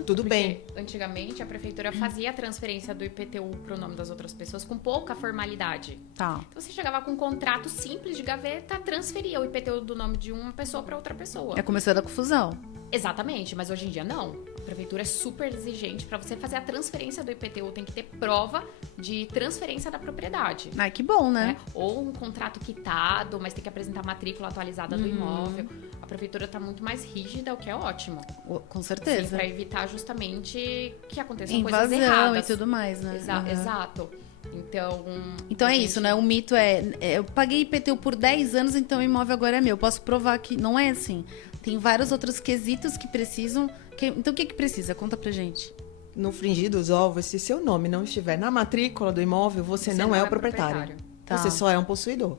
Tudo bem. Antigamente, a prefeitura fazia a transferência do IPTU pro nome das outras pessoas com pouca formalidade. Tá. Então, você chegava com um contrato simples de gaveta, transferia o IPTU do nome de uma pessoa pra outra pessoa. É começando a confusão. Exatamente, mas hoje em dia não. A prefeitura é super exigente. Para você fazer a transferência do IPTU, tem que ter prova de transferência da propriedade. Ai, que bom, né? Ou um contrato quitado, mas tem que apresentar a matrícula atualizada do imóvel. A prefeitura está muito mais rígida, o que é ótimo. Com certeza. Para evitar justamente que aconteçam invasão coisas erradas. E tudo mais, né? Exato. Então é isso, né? O mito eu paguei IPTU por 10 anos, então o imóvel agora é meu. Eu posso provar que não é assim. Tem vários outros quesitos que precisam... Então o que precisa? Conta pra gente. No frigir dos ovos, se seu nome não estiver na matrícula do imóvel, você não é o proprietário. Tá. Você só é um possuidor.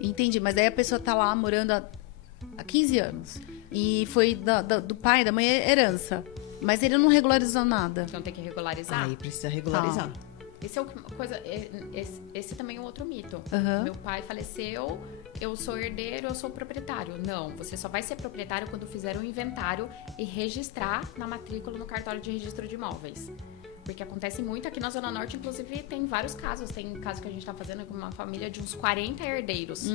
Entendi, mas daí a pessoa tá lá morando há 15 anos. E foi do pai, da mãe, herança. Mas ele não regularizou nada. Então tem que regularizar? Aí precisa regularizar. Tá. Esse também é um outro mito. Meu pai faleceu, eu sou herdeiro, eu sou proprietário. Não, você só vai ser proprietário quando fizer um inventário e registrar na matrícula no cartório de registro de imóveis. Porque acontece muito aqui na Zona Norte, inclusive tem vários casos. Tem caso que a gente tá fazendo com uma família de uns 40 herdeiros.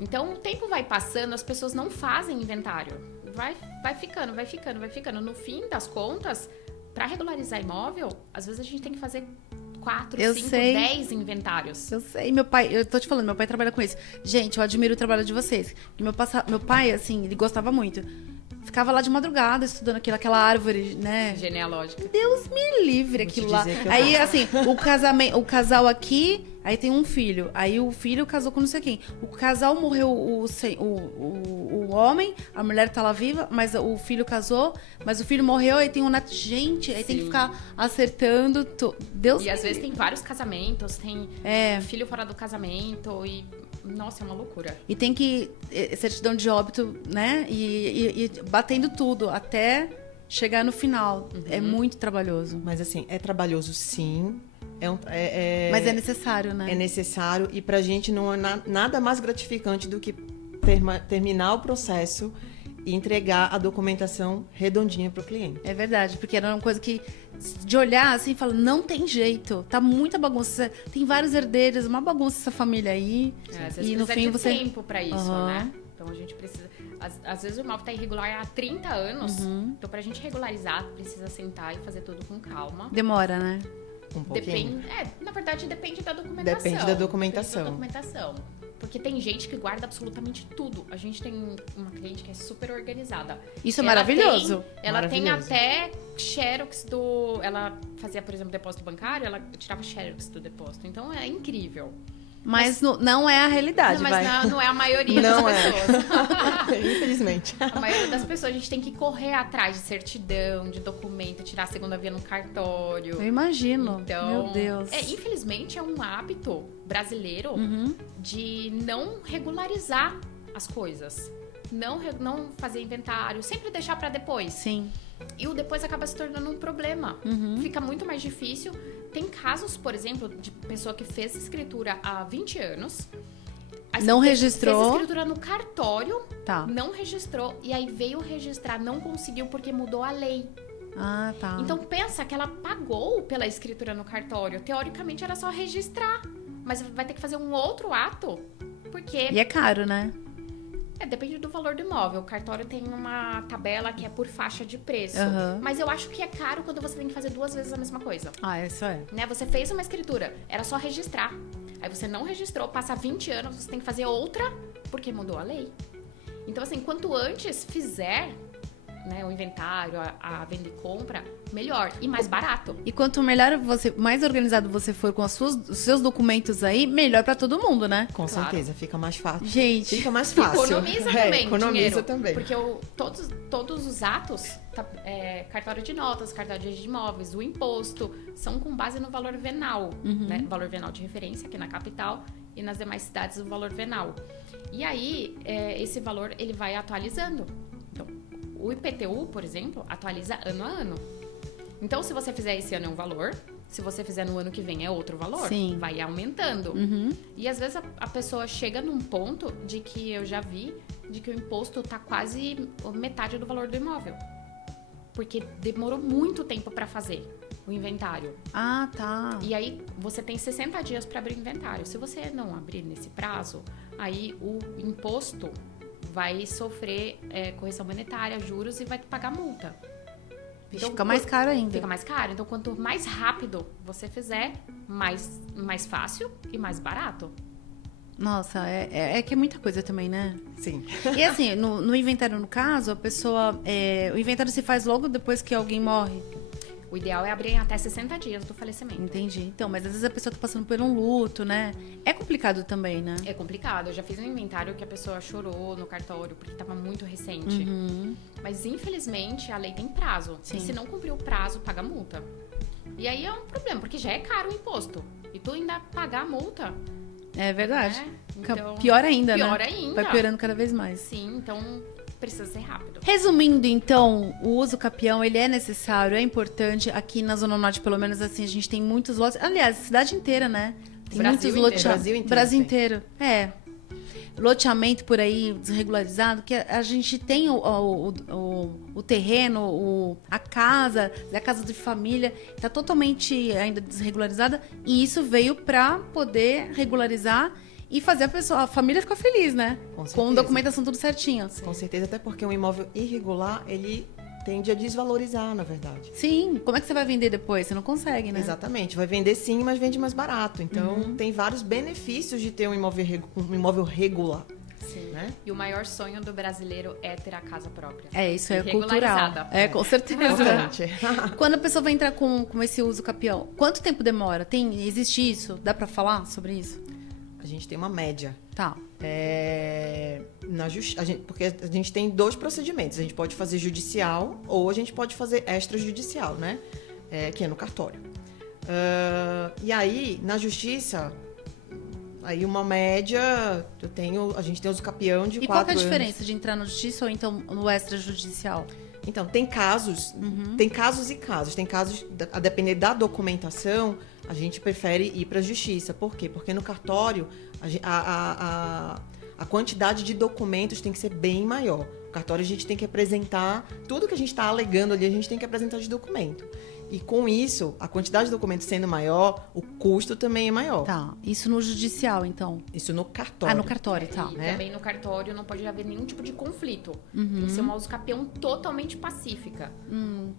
Então o tempo vai passando, as pessoas não fazem inventário. Vai ficando. No fim das contas, para regularizar imóvel, às vezes a gente tem que fazer 4, 5, 10 inventários. Eu sei, meu pai, eu tô te falando, meu pai trabalha com isso. Gente, eu admiro o trabalho de vocês. Meu pai, assim, ele gostava muito. Ficava lá de madrugada estudando aquela árvore, né? Genealógica. Deus me livre aquilo lá. Aí, assim, o casal aqui, aí tem um filho. Aí o filho casou com não sei quem. O casal morreu, o homem, a mulher tá lá viva, mas o filho casou, mas o filho morreu, aí tem um neto. Gente, aí tem que ficar acertando. Deus E às vezes tem vários casamentos, tem filho fora do casamento e... Nossa, é uma loucura. E tem que... certidão de óbito, né? E batendo tudo até chegar no final. É muito trabalhoso. Mas assim, é trabalhoso sim. Mas é necessário, né? É necessário. E pra gente não é nada mais gratificante do que terminar o processo e entregar a documentação redondinha pro cliente. É verdade, porque era uma coisa que... De olhar assim e falar, não tem jeito, tá muita bagunça. Tem vários herdeiros, uma bagunça essa família aí. E no fim você tempo pra isso, né? Então a gente precisa... Às vezes o imóvel tá irregular há 30 anos. Então pra gente regularizar, precisa sentar e fazer tudo com calma. Demora, né? Um pouquinho. Na verdade, depende da documentação. Depende da documentação. Porque tem gente que guarda absolutamente tudo. A gente tem uma cliente que é super organizada. Isso é maravilhoso. Ela tem até xerox do... Ela fazia, por exemplo, depósito bancário, ela tirava xerox do depósito. Então, é incrível. Mas não é a realidade, não é a maioria das pessoas. Infelizmente. A maioria das pessoas, a gente tem que correr atrás de certidão, de documento, tirar a segunda via no cartório. Eu imagino. Então, meu Deus. Infelizmente, é um hábito brasileiro de não regularizar as coisas. Não fazer inventário, sempre deixar para depois. Sim. E o depois acaba se tornando um problema. Fica muito mais difícil. tem casos, por exemplo, de pessoa que fez escritura há 20 anos. Aí não registrou. Fez escritura no cartório, tá. Não registrou. E aí veio registrar, não conseguiu porque mudou a lei. Ah, tá. Então pensa que ela pagou pela escritura no cartório. Teoricamente era só registrar. Mas vai ter que fazer um outro ato. Porque... E é caro, né? Depende do valor do imóvel. O cartório tem uma tabela que é por faixa de preço. Mas eu acho que é caro quando você tem que fazer 2 vezes a mesma coisa. Ah, isso é. Né? Você fez uma escritura, era só registrar. Aí você não registrou, passa 20 anos, você tem que fazer outra, porque mudou a lei. Então, assim, quanto antes fizer, né, o inventário, a venda e compra, melhor e mais barato. E quanto melhor mais organizado você for com os seus documentos aí, melhor pra todo mundo, né? Com certeza, fica mais fácil. Gente, fica mais fácil. Economiza também economiza dinheiro, também. Porque todos os atos, cartório de notas, cartório de imóveis, o imposto, são com base no valor venal, né? Valor venal de referência aqui na capital e nas demais cidades o valor venal. E aí, esse valor, ele vai atualizando. Então, o IPTU, por exemplo, atualiza ano a ano. Então, se você fizer esse ano é um valor, se você fizer no ano que vem é outro valor. Sim. Vai aumentando. E às vezes a pessoa chega num ponto de que eu já vi, de que o imposto tá quase metade do valor do imóvel. Porque demorou muito tempo para fazer o inventário. Ah, tá. E aí você tem 60 dias para abrir o inventário. Se você não abrir nesse prazo, aí o imposto vai sofrer correção monetária, juros e vai pagar multa. Então, fica mais caro ainda. Fica mais caro. Então, quanto mais rápido você fizer, mais fácil e mais barato. Nossa, é que é muita coisa também, né? Sim. E assim, no inventário, no caso, a pessoa... o inventário se faz logo depois que alguém morre? O ideal é abrir em até 60 dias do falecimento. Entendi. Então, mas às vezes a pessoa tá passando por um luto, né? É complicado também, né? É complicado. Eu já fiz um inventário que a pessoa chorou no cartório porque estava muito recente. Mas, infelizmente, a lei tem prazo. Sim. E se não cumprir o prazo, paga multa. E aí é um problema, porque já é caro o imposto. E tu ainda pagar a multa. É verdade. Então, pior ainda, né? Pior ainda. Vai piorando cada vez mais. Sim, então precisa ser rápido. Resumindo, então, o uso capião, ele é necessário, é importante. Aqui na Zona Norte, pelo menos assim, a gente tem muitos lotes. Aliás, a cidade inteira, né? Tem Brasil muitos inteiro. loteamentos. Brasil inteiro. Loteamento por aí desregularizado, que a gente tem o terreno, a casa de família, está totalmente ainda desregularizada, e isso veio para poder regularizar e fazer a família ficar feliz, né? Com documentação tudo certinho. Sim. Com certeza, até porque um imóvel irregular, ele tende a desvalorizar, na verdade. Sim, como é que você vai vender depois? Você não consegue, né? Exatamente, vai vender sim, mas vende mais barato. Então, tem vários benefícios de ter um imóvel regular. Sim. Né? E o maior sonho do brasileiro é ter a casa própria. Isso é cultural. Com certeza. Quando a pessoa vai entrar com esse uso capião, quanto tempo demora? Existe isso? Dá pra falar sobre isso? A gente tem uma média. Tá. Porque a gente tem 2 procedimentos. A gente pode fazer judicial ou a gente pode fazer extrajudicial, né? Que é no cartório. E aí, na justiça, aí uma média, a gente tem uso capião de 4 anos. E qual que é a diferença de entrar na justiça ou então no extrajudicial? Então, tem casos, tem casos e casos. Tem casos, a depender da documentação, a gente prefere ir para a justiça. Por quê? Porque no cartório, a quantidade de documentos tem que ser bem maior. No cartório, a gente tem que apresentar tudo que a gente está alegando ali, a gente tem que apresentar de documento. E com isso, a quantidade de documentos sendo maior, o custo também é maior. Tá. Isso no judicial, então? Isso no cartório. No cartório, tá. E também no cartório não pode haver nenhum tipo de conflito. Tem que ser uma usucapião totalmente pacífica.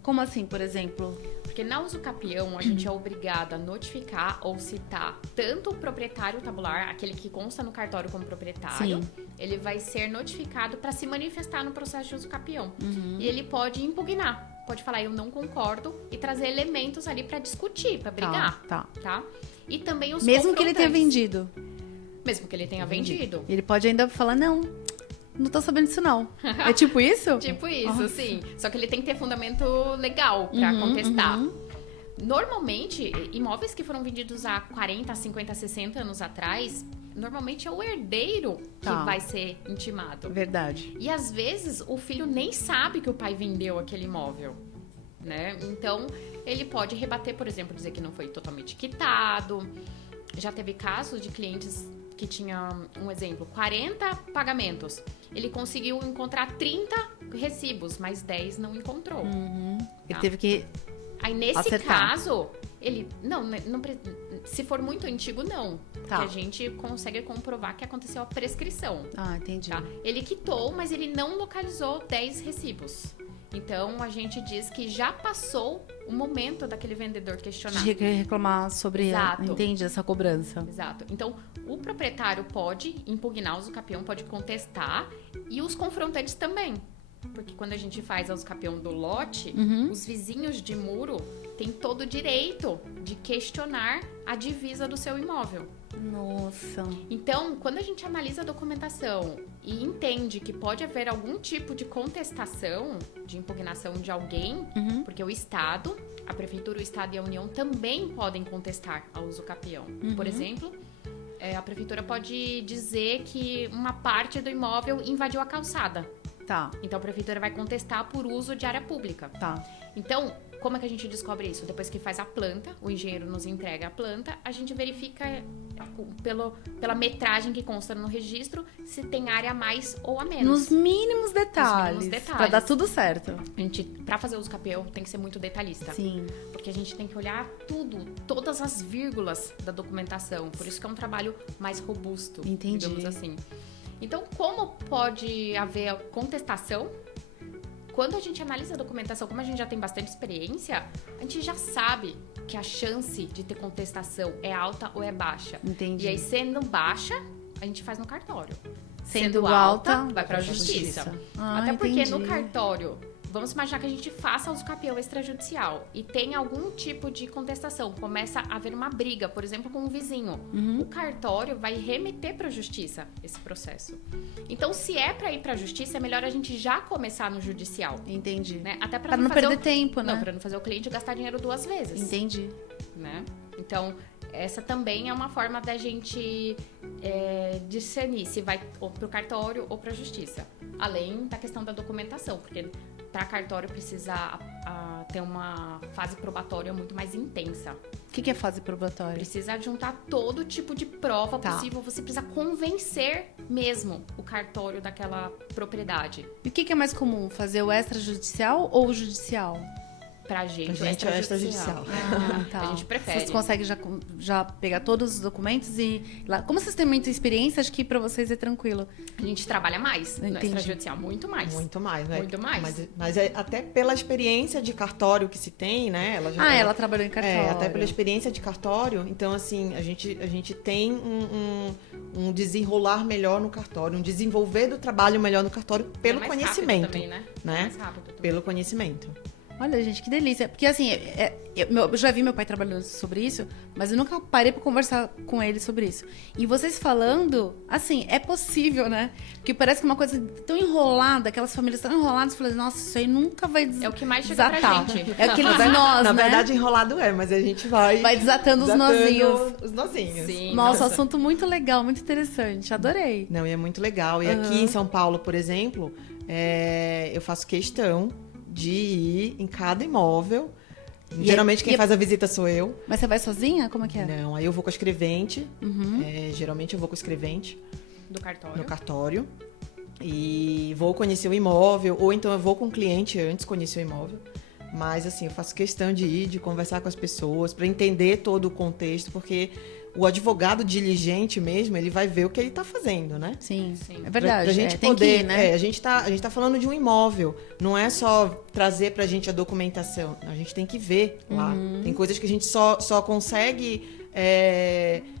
Como assim, por exemplo? Porque na usucapião, a gente é obrigado a notificar ou citar tanto o proprietário tabular, aquele que consta no cartório como proprietário, ele vai ser notificado para se manifestar no processo de usucapião. E ele pode impugnar. Pode falar, eu não concordo, e trazer elementos ali pra discutir, pra brigar. Tá? E também os Mesmo que ele tenha vendido. Mesmo que ele tenha vendido. Ele pode ainda falar, não tô sabendo disso não. É tipo isso? Tipo isso, sim. Só que ele tem que ter fundamento legal pra contestar. Normalmente, imóveis que foram vendidos há 40, 50, 60 anos atrás, normalmente é o herdeiro que vai ser intimado. Verdade. E às vezes o filho nem sabe que o pai vendeu aquele imóvel, né? Então, ele pode rebater, por exemplo, dizer que não foi totalmente quitado. Já teve casos de clientes que tinha, um exemplo, 40 pagamentos. Ele conseguiu encontrar 30 recibos, mas 10 não encontrou. Ele teve que Aí, nesse acertar. caso, ele... Não, se for muito antigo, não. Tá. Porque a gente consegue comprovar que aconteceu a prescrição. Ah, entendi. Tá? Ele quitou, mas ele não localizou 10 recibos. Então, a gente diz que já passou o momento daquele vendedor questionar. De reclamar sobre, Exato. entende, essa cobrança. Exato. Então, o proprietário pode impugnar o usucapião, pode contestar, e os confrontantes também. Porque quando a gente faz a usucapião do lote, os vizinhos de muro têm todo o direito de questionar a divisa do seu imóvel. Nossa. Então, quando a gente analisa a documentação e entende que pode haver algum tipo de contestação, de impugnação de alguém, porque o Estado, a Prefeitura, o Estado e a União também podem contestar ao usucapião. Por exemplo, a Prefeitura pode dizer que uma parte do imóvel invadiu a calçada. Tá, Então, a Prefeitura vai contestar por uso de área pública. tá. Então, como é que a gente descobre isso? Depois que faz a planta, o engenheiro nos entrega a planta, a gente verifica pela metragem que consta no registro se tem área a mais ou a menos. Nos mínimos detalhes. Pra dar tudo certo. A gente, pra fazer o usucapião, tem que ser muito detalhista. Sim. Porque a gente tem que olhar tudo, todas as vírgulas da documentação. Por isso que é um trabalho mais robusto, Entendi. digamos assim. Então, como pode haver contestação? Quando a gente analisa a documentação, como a gente já tem bastante experiência, a gente já sabe que a chance de ter contestação é alta ou é baixa. Entendi. E aí, sendo baixa, a gente faz no cartório. Sendo alta, vai pra justiça. Ah, Até porque entendi. no cartório, vamos imaginar que a gente faça usucapião extrajudicial e tem algum tipo de contestação, começa a haver uma briga, por exemplo, com um vizinho. O cartório vai remeter pra justiça esse processo. Então, se é pra ir pra justiça, é melhor a gente já começar no judicial. Entendi. Né? Até Pra não perder tempo, né? Não, pra não fazer o cliente gastar dinheiro 2 vezes. Entendi. Né? Então, essa também é uma forma da gente discernir se vai ou pro cartório ou pra justiça. Além da questão da documentação, porque para cartório precisa ter uma fase probatória muito mais intensa. O que é fase probatória? Precisa juntar todo tipo de prova Tá. possível. Você precisa convencer mesmo o cartório daquela propriedade. E o que é mais comum? Fazer o extrajudicial ou o judicial? Pra gente, Pra gente é extrajudicial. Ah, tá. A gente prefere. Vocês conseguem já pegar todos os documentos e... Como vocês têm muita experiência, acho que pra vocês é tranquilo. A gente trabalha mais no Entendi. extrajudicial, muito mais. Muito mais, né? Muito mais. Mas até pela experiência de cartório que se tem, né? Ela já Ela trabalhou em cartório. até pela experiência de cartório. Então, assim, a gente tem um desenrolar melhor no cartório, um desenvolver do trabalho melhor no cartório pelo É mais conhecimento. rápido também, né? Né? Mais rápido também. Pelo conhecimento. Olha, gente, que delícia. Porque, assim, eu já vi meu pai trabalhando sobre isso, mas eu nunca parei pra conversar com ele sobre isso. E vocês falando, assim, é possível, né? Porque parece que é uma coisa tão enrolada, aquelas famílias tão enroladas, falando, nossa, isso aí nunca vai É o que mais chega desatar. pra gente. É aqueles nós, Na né? verdade, enrolado mas a gente vai desatando os nozinhos. os nozinhos. Sim. Nossa, assunto muito legal, muito interessante. Adorei. Não, e é muito legal. E aqui em São Paulo, por exemplo, eu faço questão de ir em cada imóvel. Geralmente quem faz a visita sou eu. Mas você vai sozinha? Como é que é? Não, aí eu vou com a escrevente. Geralmente eu vou com a escrevente Do cartório. no cartório. E vou conhecer o imóvel. Ou então eu vou com o cliente antes conhecer o imóvel. Mas assim, eu faço questão de ir, de conversar com as pessoas, para entender todo o contexto, porque o advogado diligente mesmo, ele vai ver o que ele está fazendo, né? Sim, Sim. é verdade. Pra gente tem poder, que ir, né? a gente tá falando de um imóvel, não é só trazer pra gente a documentação, a gente tem que ver lá. Tem coisas que a gente só consegue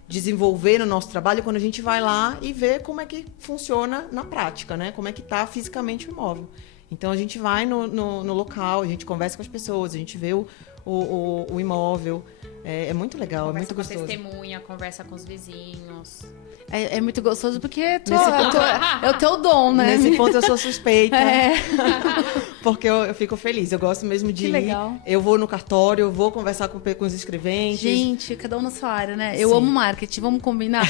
desenvolver no nosso trabalho quando a gente vai lá e vê como é que funciona na prática, né? Como é que tá fisicamente o imóvel. Então a gente vai no local, a gente conversa com as pessoas, a gente vê o imóvel. É muito legal, é muito Conversa com a gostoso. testemunha, conversa com os vizinhos. É muito gostoso porque é ponto- o teu dom, né? Nesse ponto eu sou suspeita. É. Porque eu fico feliz. Eu gosto mesmo de Que ir. legal. Eu vou no cartório, eu vou conversar com os escreventes. Gente, cada um na sua área, né? Eu Sim. amo marketing, vamos combinar?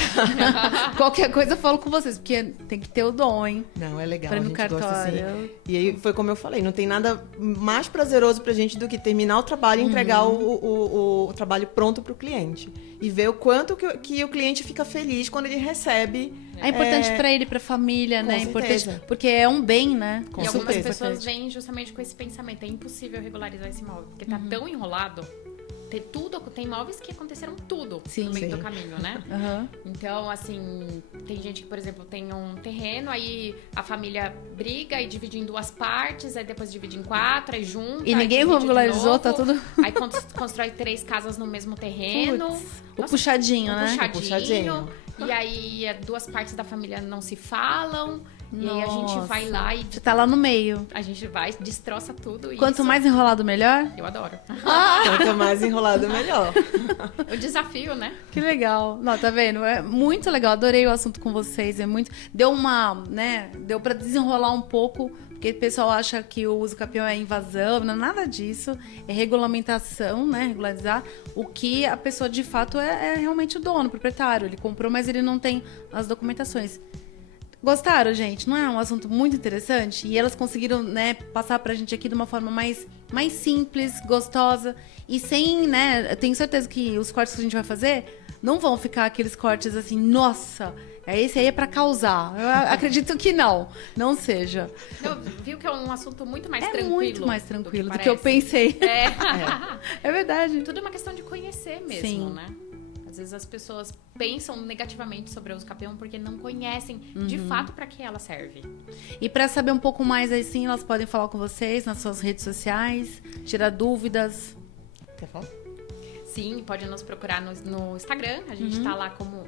Qualquer coisa eu falo com vocês, porque tem que ter o dom, hein? Não, é legal. Pra ir A no gente gosta assim. cartório. E aí foi como eu falei, não tem nada mais prazeroso pra gente do que terminar o trabalho entregar o trabalho pronto para o cliente. E ver o quanto que o cliente fica feliz quando ele recebe. É importante para ele, para a família, né? É importante porque é um bem, né? E algumas pessoas vêm justamente com esse pensamento. É impossível regularizar esse imóvel, porque tá tão enrolado. Tem imóveis que aconteceram tudo no meio do caminho, né? Então, assim, tem gente que, por exemplo, tem um terreno, aí a família briga e divide em 2 partes, aí depois divide em 4, aí junta. E ninguém regularizou, tá tudo... Aí constrói 3 casas no mesmo terreno. O puxadinho, né? O puxadinho. E aí 2 partes da família não se falam. E aí a gente vai lá e... Você tá lá no meio. A gente vai, destroça tudo. Quanto mais enrolado, melhor? Eu adoro. Quanto mais enrolado, melhor. O desafio, né? Que legal. Não, tá vendo? É muito legal. Adorei o assunto com vocês. É muito... Deu pra desenrolar um pouco, porque o pessoal acha que o uso capião é invasão. Não é nada disso. É regulamentação, né? Regularizar o que a pessoa, de fato, é realmente o dono, o proprietário. Ele comprou, mas ele não tem as documentações. Gostaram, gente? Não é um assunto muito interessante? E elas conseguiram, né, passar pra gente aqui de uma forma mais simples, gostosa e sem, né... Eu tenho certeza que os cortes que a gente vai fazer não vão ficar aqueles cortes assim, nossa, esse aí é pra causar. Eu acredito que não seja. Não, viu que é um assunto muito mais tranquilo. É muito mais tranquilo do que eu pensei. É verdade. Tudo é uma questão de conhecer mesmo, né? Às vezes as pessoas pensam negativamente sobre o uso capião porque não conhecem de fato para que ela serve. E para saber um pouco mais, assim, elas podem falar com vocês nas suas redes sociais, tirar dúvidas. Quer falar? Sim, pode nos procurar no Instagram. A gente tá lá como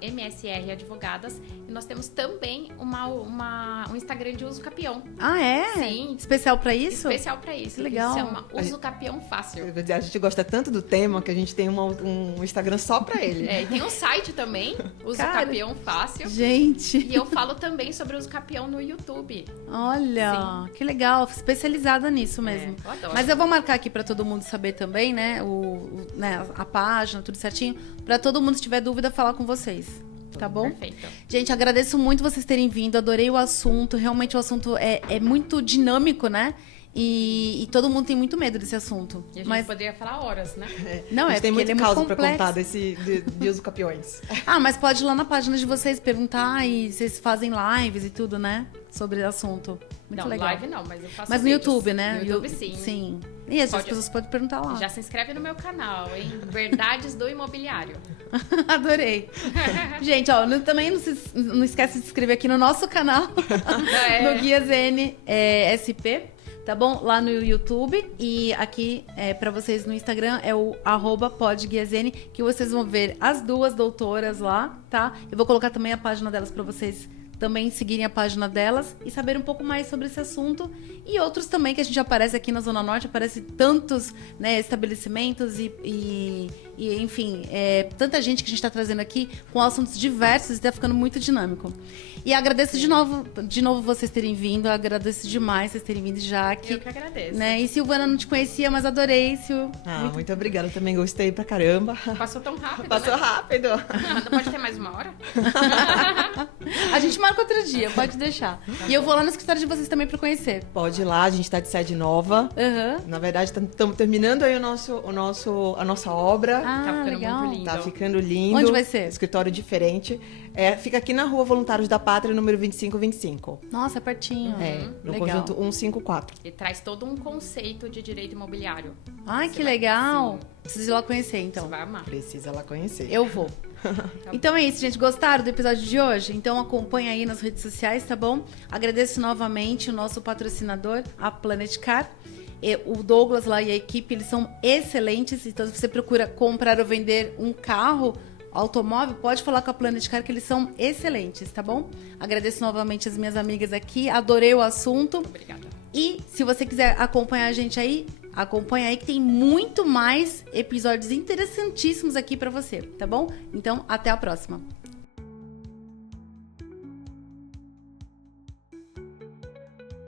@MSRadvogadas. E nós temos também um Instagram de uso capião. Ah, é? Sim. Especial pra isso? Especial pra isso. Que legal. Que se chama Uso Capião Fácil. A gente gosta tanto do tema que a gente tem um Instagram só pra ele. E tem um site também, Uso Capião Fácil. Gente. E eu falo também sobre o uso capião no YouTube. Olha, que legal. Especializada nisso mesmo. Eu adoro. Mas eu vou marcar aqui pra todo mundo saber também, né? A página, tudo certinho. Pra todo mundo, se tiver dúvida, falar com vocês. Tá bom? Perfeito. Gente, agradeço muito vocês terem vindo. Adorei o assunto. Realmente o assunto é muito dinâmico, né? E todo mundo tem muito medo desse assunto. E a gente poderia falar horas, né? Não, a gente tem muito ele caso pra contar de uso capiões. Mas pode ir lá na página de vocês perguntar e vocês fazem lives e tudo, né? Sobre o assunto. Muito legal. Live não, mas eu faço Mas no vídeos. YouTube, né? No YouTube, sim. Sim. E as pessoas podem perguntar lá. Já se inscreve no meu canal, hein? Verdades do Imobiliário. Adorei. Gente, ó, também não esquece de se inscrever aqui no nosso canal, no Guia ZN SP. Tá bom? Lá no YouTube e aqui pra vocês no Instagram é o @podguiazene, que vocês vão ver as 2 doutoras lá, tá? Eu vou colocar também a página delas pra vocês também seguirem a página delas e saber um pouco mais sobre esse assunto e outros também que a gente aparece aqui na Zona Norte, aparece tantos, né, estabelecimentos e enfim, tanta gente que a gente está trazendo aqui com assuntos diversos e está ficando muito dinâmico. E agradeço de novo vocês terem vindo, agradeço demais vocês terem vindo, Jaque. Eu que agradeço. Né? E Silvana, não te conhecia, mas adorei, Sil. Muito obrigada, também gostei pra caramba. Passou tão rápido, Passou rápido. Não pode ter mais 1 hora? A gente marca outro dia, pode deixar. E eu vou lá no escritório de vocês também pra conhecer. Pode ir lá, a gente tá de sede nova. Na verdade, estamos terminando aí a nossa obra. Tá ficando legal. muito lindo. Tá ficando lindo. Onde vai ser? Escritório diferente. Fica aqui na Rua Voluntários da Pátria, número 2525. Nossa, é pertinho. No legal. conjunto 154. E traz todo um conceito de direito imobiliário. Ai, que legal. Preciso ir lá conhecer, então. Você vai amar. Precisa lá conhecer. Eu vou. Então é isso, gente. Gostaram do episódio de hoje? Então acompanha aí nas redes sociais, tá bom? Agradeço novamente o nosso patrocinador, a Planet Car. O Douglas lá e a equipe, eles são excelentes. Então, se você procura comprar ou vender um carro, automóvel, pode falar com a Planet Car, que eles são excelentes, tá bom? Agradeço novamente as minhas amigas aqui. Adorei o assunto. Obrigada. E se você quiser acompanhar a gente aí, acompanha aí que tem muito mais episódios interessantíssimos aqui pra você, tá bom? Então, até a próxima.